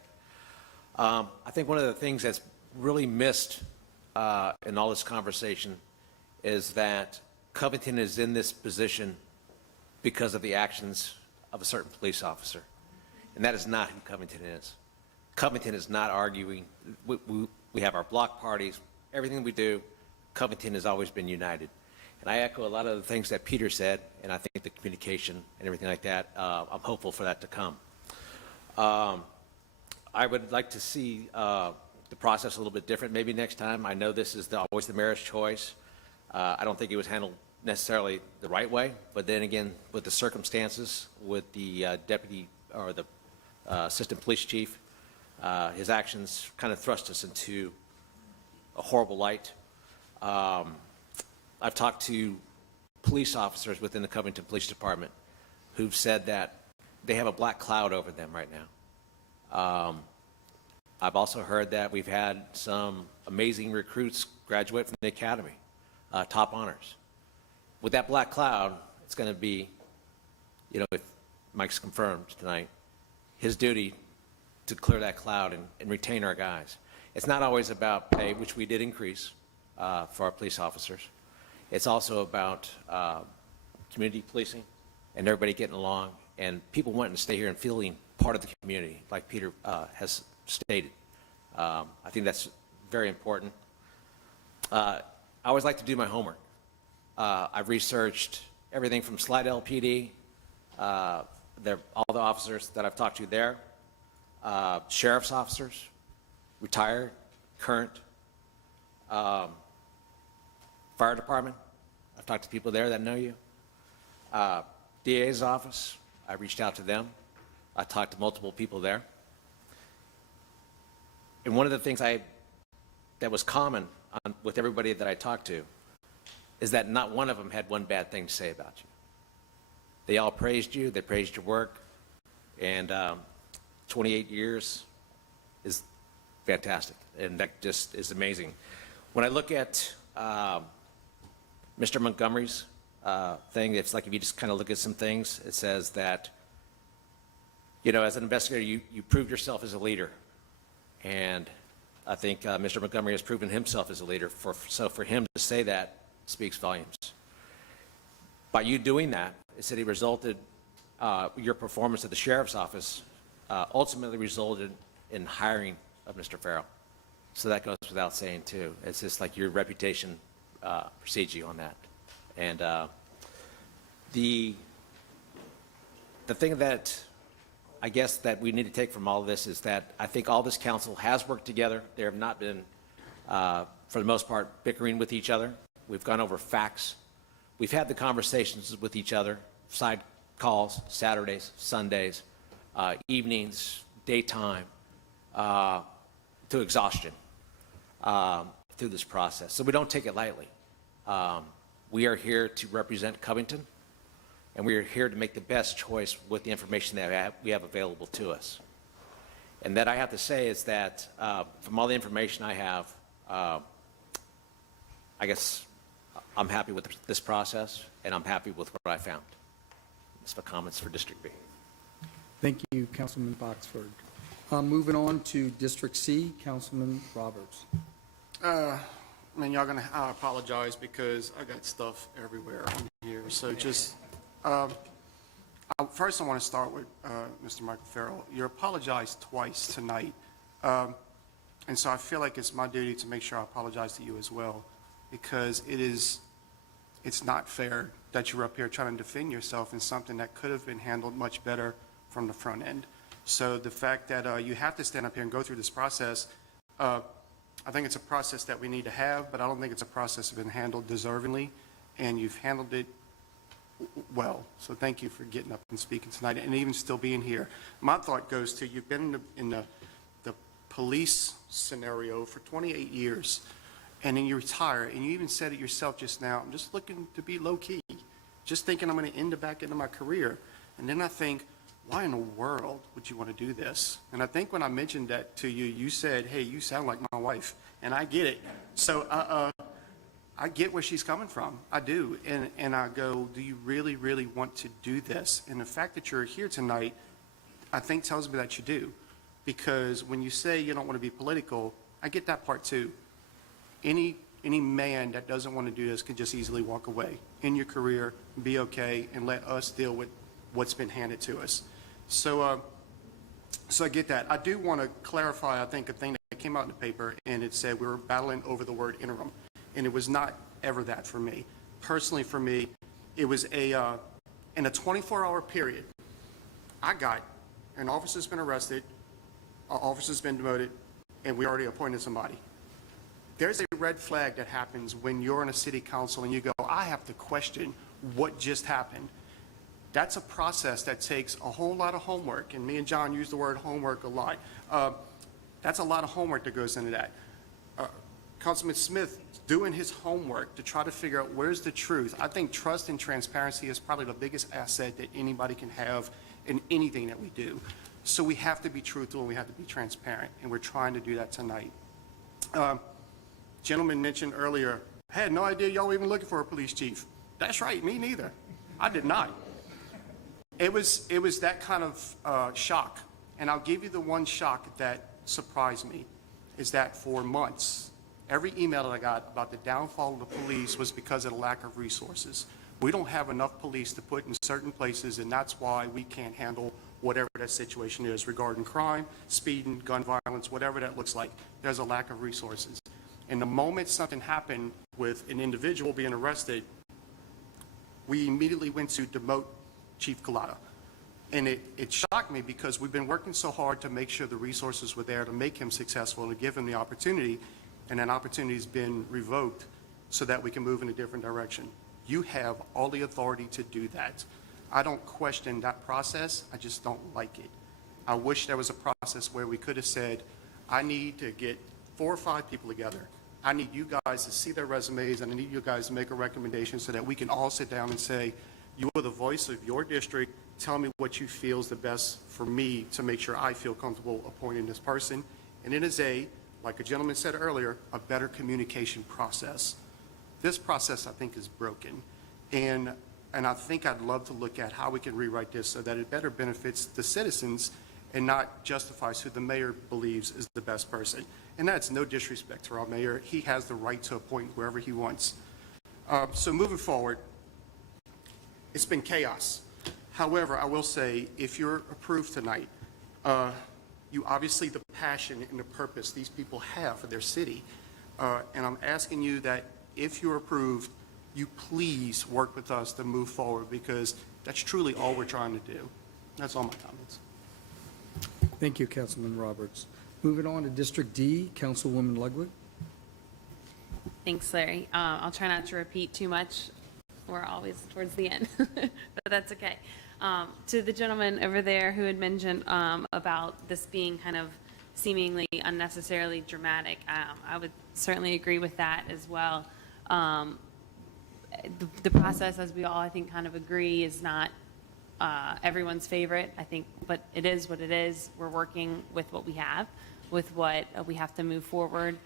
I think one of the things that's really missed in all this conversation is that Covington is in this position because of the actions of a certain police officer. And that is not who Covington is. Covington is not arguing. We have our block parties, everything we do. Covington has always been united. And I echo a lot of the things that Peter said, and I think the communication and everything like that, I'm hopeful for that to come. I would like to see the process a little bit different maybe next time. I know this is always the mayor's choice. I don't think it was handled necessarily the right way, but then again, with the circumstances, with the deputy or the assistant police chief, his actions kind of thrust us into a horrible light. I've talked to police officers within the Covington Police Department who've said that they have a black cloud over them right now. I've also heard that we've had some amazing recruits graduate from the academy, top honors. With that black cloud, it's going to be, if Mike's confirmed tonight, his duty to clear that cloud and retain our guys. It's not always about pay, which we did increase for our police officers. It's also about community policing and everybody getting along and people wanting to stay here and feeling part of the community, like Peter has stated. I think that's very important. I always like to do my homework. I've researched everything from Slidell PD, all the officers that I've talked to there, sheriff's officers, retired, current, fire department. I've talked to people there that know you. DA's office, I reached out to them. I talked to multiple people there. And one of the things that was common with everybody that I talked to is that not one of them had one bad thing to say about you. They all praised you, they praised your work, and 28 years is fantastic, and that just is amazing. When I look at Mr. Montgomery's thing, it's like if you just kind of look at some things, it says that, as an investigator, you proved yourself as a leader. And I think Mr. Montgomery has proven himself as a leader. So for him to say that speaks volumes. By you doing that, it said he resulted, your performance at the sheriff's office ultimately resulted in hiring of Mr. Farrell. So that goes without saying too. It's just like your reputation precedes you on that. And the the thing that I guess that we need to take from all of this is that I think all this council has worked together. There have not been, for the most part, bickering with each other. We've gone over facts. We've had the conversations with each other, side calls, Saturdays, Sundays, evenings, daytime, to exhaustion through this process. So we don't take it lightly. We are here to represent Covington, and we are here to make the best choice with the information that we have available to us. And that I have to say is that from all the information I have, I guess I'm happy with this process, and I'm happy with what I found. That's my comments for District B. Thank you, Councilman Boxford. Moving on to District C, Councilman Roberts. Man, I apologize because I got stuff everywhere on here. So just, first I want to start with Mr. Michael Farrell. You apologized twice tonight. And so I feel like it's my duty to make sure I apologize to you as well, because it's not fair that you're up here trying to defend yourself in something that could have been handled much better from the front end. So the fact that you have to stand up here and go through this process, I think it's a process that we need to have, but I don't think it's a process that's been handled deservingly, and you've handled it well. So thank you for getting up and speaking tonight, and even still being here. My thought goes to, you've been in the police scenario for 28 years, and then you retire, and you even said it yourself just now, I'm just looking to be low-key, just thinking I'm going to end back into my career. And then I think, why in the world would you want to do this? And I think when I mentioned that to you, you said, hey, you sound like my wife, and I get it. So I get where she's coming from. I do. And I go, do you really, really want to do this? And the fact that you're here tonight, I think tells me that you do. Because when you say you don't want to be political, I get that part too. Any man that doesn't want to do this can just easily walk away in your career, be okay, and let us deal with what's been handed to us. So I get that. I do want to clarify, I think, a thing that came out in the paper, and it said we were battling over the word interim. And it was not ever that for me. Personally, for me, it was in a 24-hour period, I got an officer's been arrested, an officer's been demoted, and we already appointed somebody. There's a red flag that happens when you're in a city council and you go, I have to question what just happened. That's a process that takes a whole lot of homework, and me and John use the word homework a lot. That's a lot of homework that goes into that. Councilman Smith doing his homework to try to figure out where's the truth. I think trust and transparency is probably the biggest asset that anybody can have in anything that we do. So we have to be truthful and we have to be transparent, and we're trying to do that tonight. Gentleman mentioned earlier, I had no idea y'all were even looking for a police chief. That's right, me neither. I did not. It was that kind of shock. And I'll give you the one shock that surprised me, is that for months, every email that I got about the downfall of the police was because of the lack of resources. We don't have enough police to put in certain places, and that's why we can't handle whatever that situation is regarding crime, speeding, gun violence, whatever that looks like. There's a lack of resources. And the moment something happened with an individual being arrested, we immediately went to demote Chief Collada. And it shocked me because we've been working so hard to make sure the resources were there to make him successful and to give him the opportunity, and that opportunity has been revoked so that we can move in a different direction. You have all the authority to do that. I don't question that process, I just don't like it. I wish there was a process where we could have said, I need to get 4 or 5 people together. I need you guys to see their resumes, and I need you guys to make a recommendation so that we can all sit down and say, you are the voice of your district. Tell me what you feel is the best for me to make sure I feel comfortable appointing this person. And it is like a gentleman said earlier, a better communication process. This process, I think, is broken. And I think I'd love to look at how we can rewrite this so that it better benefits the citizens and not justifies who the mayor believes is the best person. And that's no disrespect to our mayor. He has the right to appoint whoever he wants. So moving forward, it's been chaos. However, I will say, if you're approved tonight, you obviously the passion and the purpose these people have for their city. And I'm asking you that if you're approved, you please work with us to move forward, because that's truly all we're trying to do. That's all my comments. Thank you, Councilman Roberts. Moving on to District D, Councilwoman Ludwig. Thanks, Larry. I'll try not to repeat too much. We're always towards the end, but that's okay. To the gentleman over there who had mentioned about this being kind of seemingly unnecessarily dramatic, I would certainly agree with that as well. The process, as we all, I think, kind of agree, is not everyone's favorite, I think, but it is what it is. We're working with what we have, with what we have to move forward.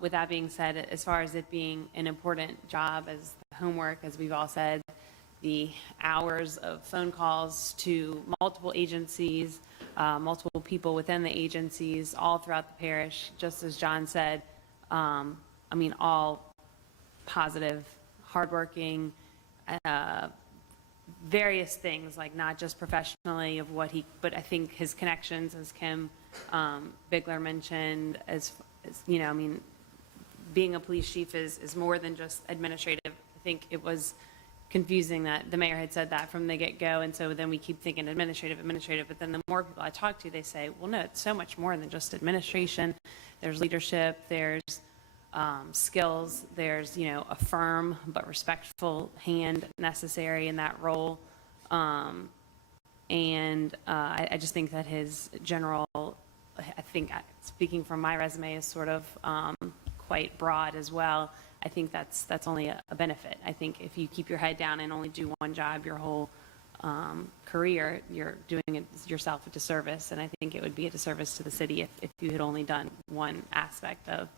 With that being said, as far as it being an important job as homework, as we've all said, the hours of phone calls to multiple agencies, multiple people within the agencies, all throughout the parish, just as John said, I mean, all positive, hardworking, various things, like not just professionally of what he, but I think his connections, as Kim Bigler mentioned, as you know, I mean, being a police chief is more than just administrative. I think it was confusing that the mayor had said that from the get-go, and so then we keep thinking administrative, but then the more people I talk to, they say, well, no, it's so much more than just administration. There's leadership, there's skills, there's, you know, a firm but respectful hand necessary in that role. I just think that his general, I think, speaking from my resume, is sort of quite broad as well. I think that's only a benefit. I think if you keep your head down and only do one job your whole career, you're doing it yourself a disservice. And I think it would be a disservice to the city if you had only done one aspect of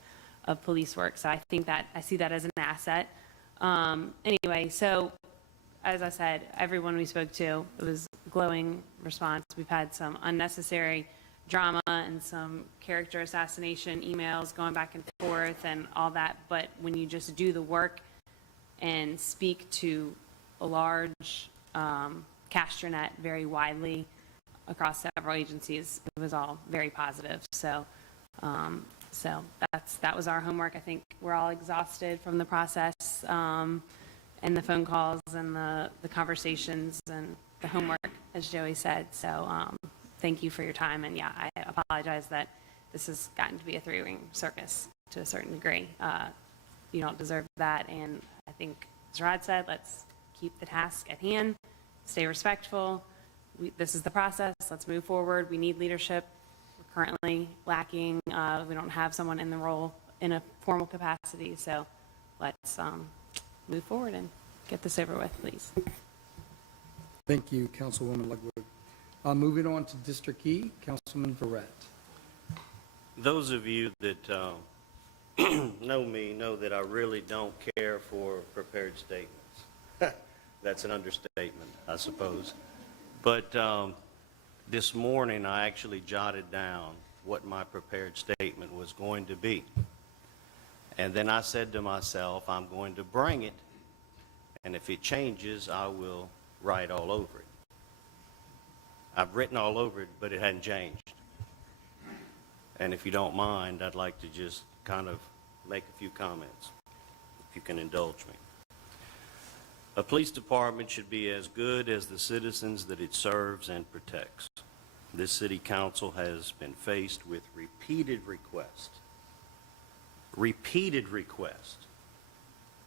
police work. So I think that I see that as an asset. Anyway, so as I said, everyone we spoke to, it was glowing response. We've had some unnecessary drama and some character assassination emails going back and forth and all that, but when you just do the work and speak to a large cast your net very widely across several agencies, it was all very positive. So that was our homework. I think we're all exhausted from the process and the phone calls and the conversations and the homework, as Joey said. So thank you for your time. And yeah, I apologize that this has gotten to be a three-ring circus to a certain degree. You don't deserve that. And I think, as Rod said, let's keep the task at hand, stay respectful. This is the process. Let's move forward. We need leadership. We're currently lacking. We don't have someone in the role in a formal capacity. So let's move forward and get this over with, please. Thank you, Councilwoman Ludwig. Moving on to District E, Councilman Verrett. Those of you that know me know that I really don't care for prepared statements. That's an understatement, I suppose. But this morning, I actually jotted down what my prepared statement was going to be. And then I said to myself, I'm going to bring it, and if it changes, I will write all over it. I've written all over it, but it hadn't changed. And if you don't mind, I'd like to just kind of make a few comments, if you can indulge me. A police department should be as good as the citizens that it serves and protects. This city council has been faced with repeated requests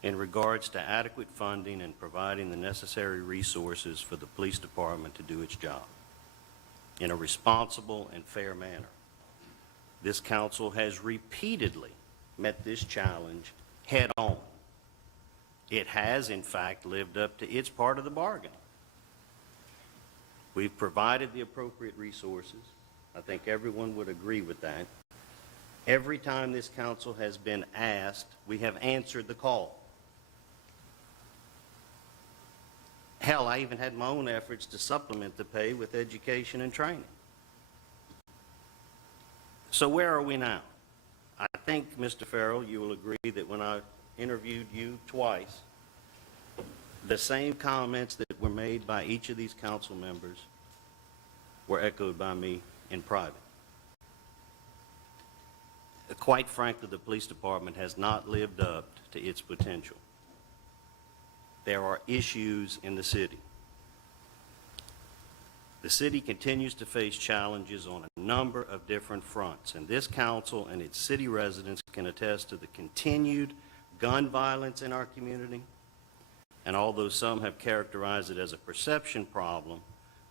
in regards to adequate funding and providing the necessary resources for the police department to do its job in a responsible and fair manner. This council has repeatedly met this challenge head on. It has, in fact, lived up to its part of the bargain. We've provided the appropriate resources. I think everyone would agree with that. Every time this council has been asked, we have answered the call. Hell, I even had my own efforts to supplement the pay with education and training. So where are we now? I think, Mr. Farrell, you will agree that when I interviewed you twice, the same comments that were made by each of these council members were echoed by me in private. Quite frankly, the police department has not lived up to its potential. There are issues in the city. The city continues to face challenges on a number of different fronts, and this council and its city residents can attest to the continued gun violence in our community. And although some have characterized it as a perception problem,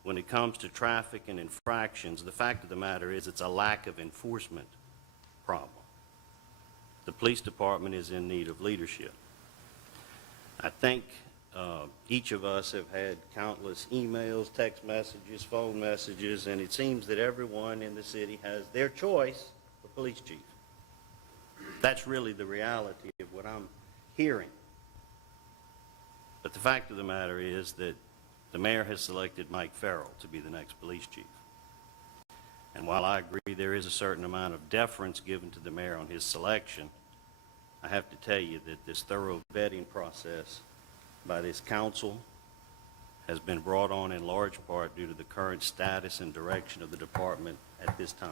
when it comes to traffic and infractions, the fact of the matter is it's a lack of enforcement problem. The police department is in need of leadership. I think each of us have had countless emails, text messages, phone messages, and it seems that everyone in the city has their choice for police chief. That's really the reality of what I'm hearing. But the fact of the matter is that the mayor has selected Mike Farrell to be the next police chief. And while I agree there is a certain amount of deference given to the mayor on his selection, I have to tell you that this thorough vetting process by this council has been brought on in large part due to the current status and direction of the department at this time.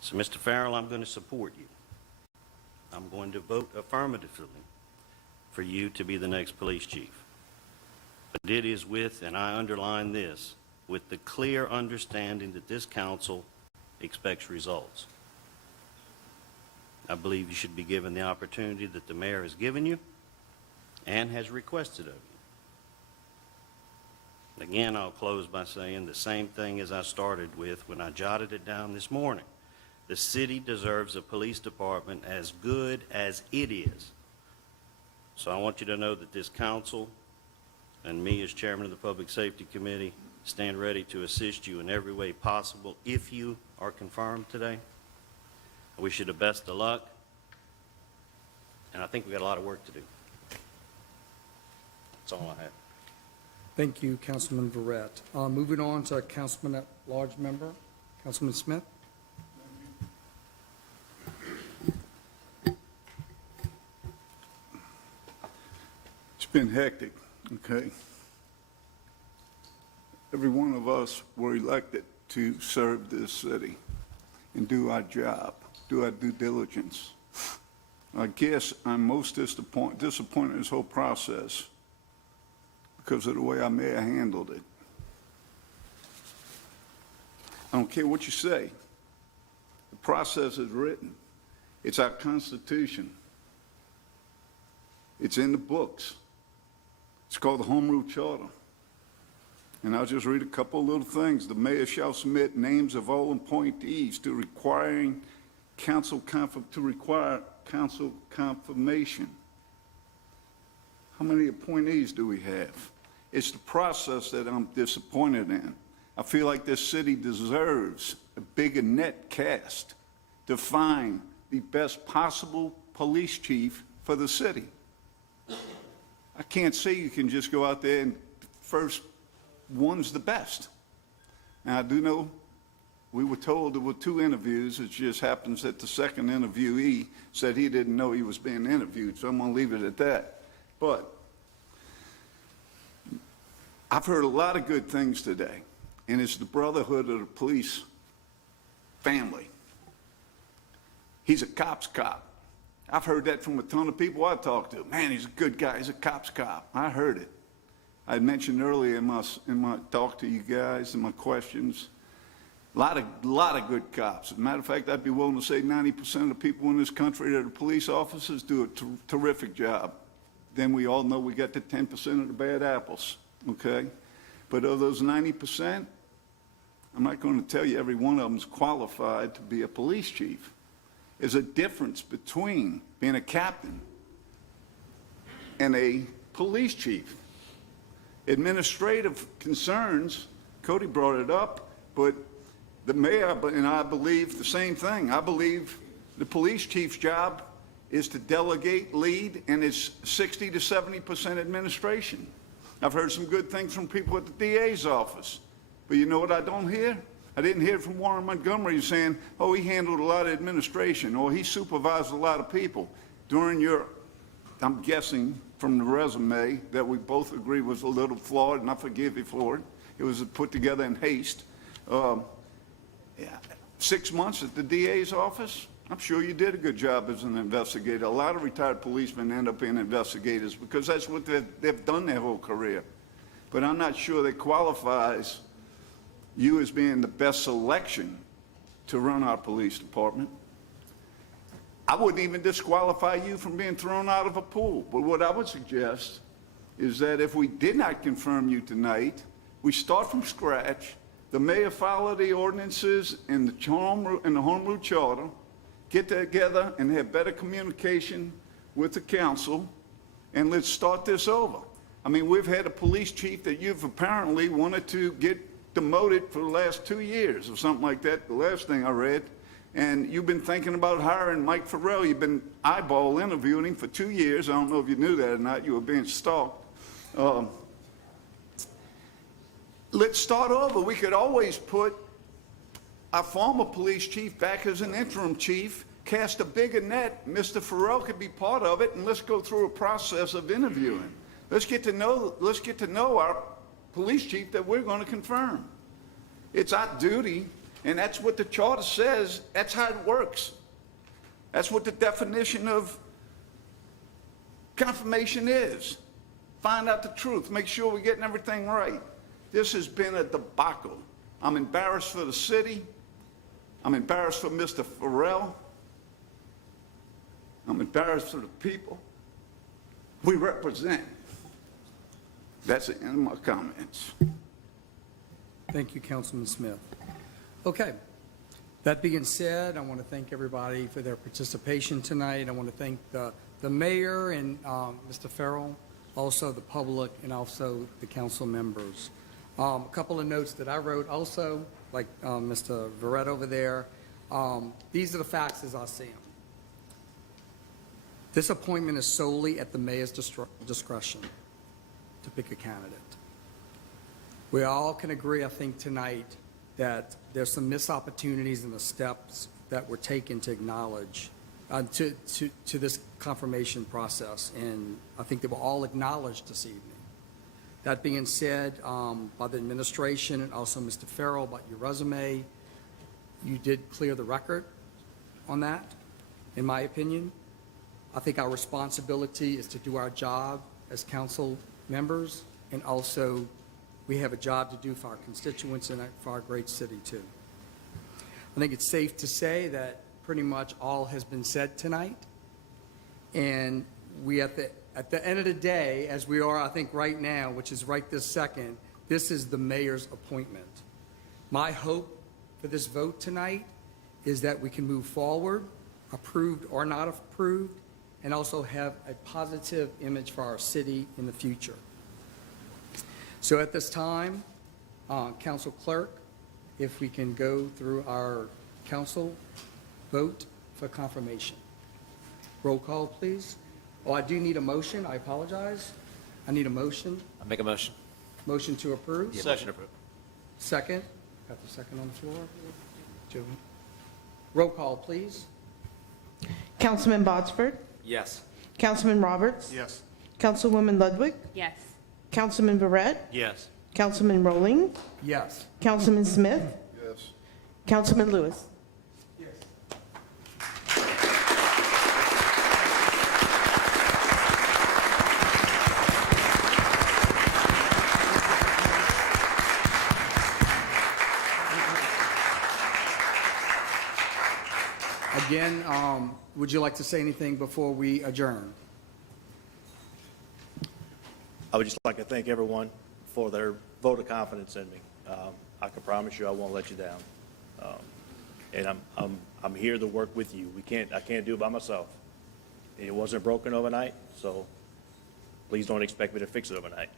So, Mr. Farrell, I'm going to support you. I'm going to vote affirmatively for you to be the next police chief. But it is with, and I underline this, with the clear understanding that this council expects results. I believe you should be given the opportunity that the mayor has given you and has requested of you. Again, I'll close by saying the same thing as I started with when I jotted it down this morning. The city deserves a police department as good as it is. So I want you to know that this council and me as chairman of the Public Safety Committee stand ready to assist you in every way possible if you are confirmed today. I wish you the best of luck, and I think we've got a lot of work to do. That's all I have. Thank you, Councilman Verrett. Moving on to Councilman at Large Member, Councilman Smith. It's been hectic, okay? Every one of us were elected to serve this city and do our job, do our due diligence. I guess I'm most disappointed in this whole process because of the way our mayor handled it. I don't care what you say. The process is written. It's our Constitution. It's in the books. It's called the Home Rule Charter. And I'll just read a couple of little things. The mayor shall submit names of all appointees to require council confirmation. How many appointees do we have? It's the process that I'm disappointed in. I feel like this city deserves a bigger net cast to find the best possible police chief for the city. I can't say you can just go out there and first one's the best. Now, I do know we were told there were 2 interviews. It just happens that the second interviewee said he didn't know he was being interviewed, so I'm going to leave it at that. But I've heard a lot of good things today, and it's the brotherhood of the police family. He's a cop's cop. I've heard that from a ton of people I talked to. Man, he's a good guy. He's a cop's cop. I heard it. I had mentioned earlier in my talk to you guys and my questions, a lot of good cops. As a matter of fact, I'd be willing to say 90% of the people in this country that are police officers do a terrific job. Then we all know we got the 10% of the bad apples, okay? But of those 90%, I'm not going to tell you every one of them is qualified to be a police chief. There's a difference between being a captain and a police chief. Administrative concerns, Cody brought it up, but the mayor and I believe the same thing. I believe the police chief's job is to delegate, lead, and it's 60 to 70% administration. I've heard some good things from people at the DA's office, but you know what I don't hear? I didn't hear from Warren Montgomery saying, oh, he handled a lot of administration, or he supervised a lot of people. During your, I'm guessing from the resume that we both agree was a little flawed, and I forgive you for it. It was put together in haste. 6 months at the DA's office, I'm sure you did a good job as an investigator. A lot of retired policemen end up being investigators because that's what they've done their whole career. but I'm not sure that qualifies you as being the best selection to run our police department. I wouldn't even disqualify you from being thrown out of a pool. But what I would suggest is that if we did not confirm you tonight, we start from scratch. The mayor follow the ordinances in the home rule charter, get together and have better communication with the council, and let's start this over. I mean, we've had a police chief that you've apparently wanted to get demoted for the last 2 years or something like that, the last thing I read. And you've been thinking about hiring Mike Farrell. You've been eyeball interviewing him for 2 years. I don't know if you knew that or not. You were being stalked. Let's start over. We could always put our former police chief back as an interim chief, cast a bigger net. Mr. Farrell could be part of it, and let's go through a process of interviewing. Let's get to know our police chief that we're going to confirm. It's our duty, and that's what the charter says. That's how it works. That's what the definition of confirmation is. Find out the truth. Make sure we're getting everything right. This has been a debacle. I'm embarrassed for the city. I'm embarrassed for Mr. Farrell. I'm embarrassed for the people we represent. That's the end of my comments. Thank you, Councilman Smith. Okay. That being said, I want to thank everybody for their participation tonight. I want to thank the mayor and Mr. Farrell, also the public, and also the council members. A couple of notes that I wrote also, like Mr. Verrett over there. These are the facts as I see them. This appointment is solely at the mayor's discretion to pick a candidate. We all can agree, I think, tonight that there's some missed opportunities in the steps that were taken to acknowledge to this confirmation process, and I think they were all acknowledged this evening. That being said, by the administration and also Mr. Farrell, about your resume, you did clear the record on that, in my opinion. I think our responsibility is to do our job as council members, and also we have a job to do for our constituents and for our great city too. I think it's safe to say that pretty much all has been said tonight, and we at the end of the day, as we are, I think, right now, which is right this second, this is the mayor's appointment. My hope for this vote tonight is that we can move forward, approved or not approved, and also have a positive image for our city in the future. So at this time, Council Clerk, if we can go through our council vote for confirmation. Roll call, please. Oh, I do need a motion. I apologize. I need a motion. I'll make a motion. Motion to approve? Yeah, motion approved. Second? Got the second on the floor? Joe. Roll call, please. Councilman Botsford, Yes. Councilman Roberts, Yes. Councilwoman Ludwig, Yes. Councilman Verrett, Yes. Councilman Rowling, Yes. Councilman Smith, Yes. Councilman Lewis. Again, would you like to say anything before we adjourn? I would just like to thank everyone for their vote of confidence in me. I can promise you I won't let you down. And I'm here to work with you. I can't do it by myself. It wasn't broken overnight, so please don't expect me to fix it overnight.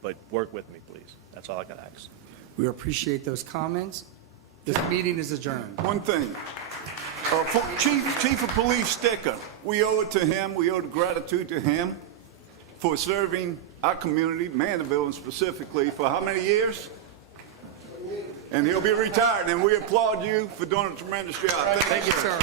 But work with me, please. That's all I can ask. We appreciate those comments. This meeting is adjourned. One thing. Chief of Police Sticker, we owe it to him, we owe the gratitude to him for serving our community, Mandeville specifically, for how many years? And he'll be retired, and we applaud you for doing a tremendous job. Thank you, sir.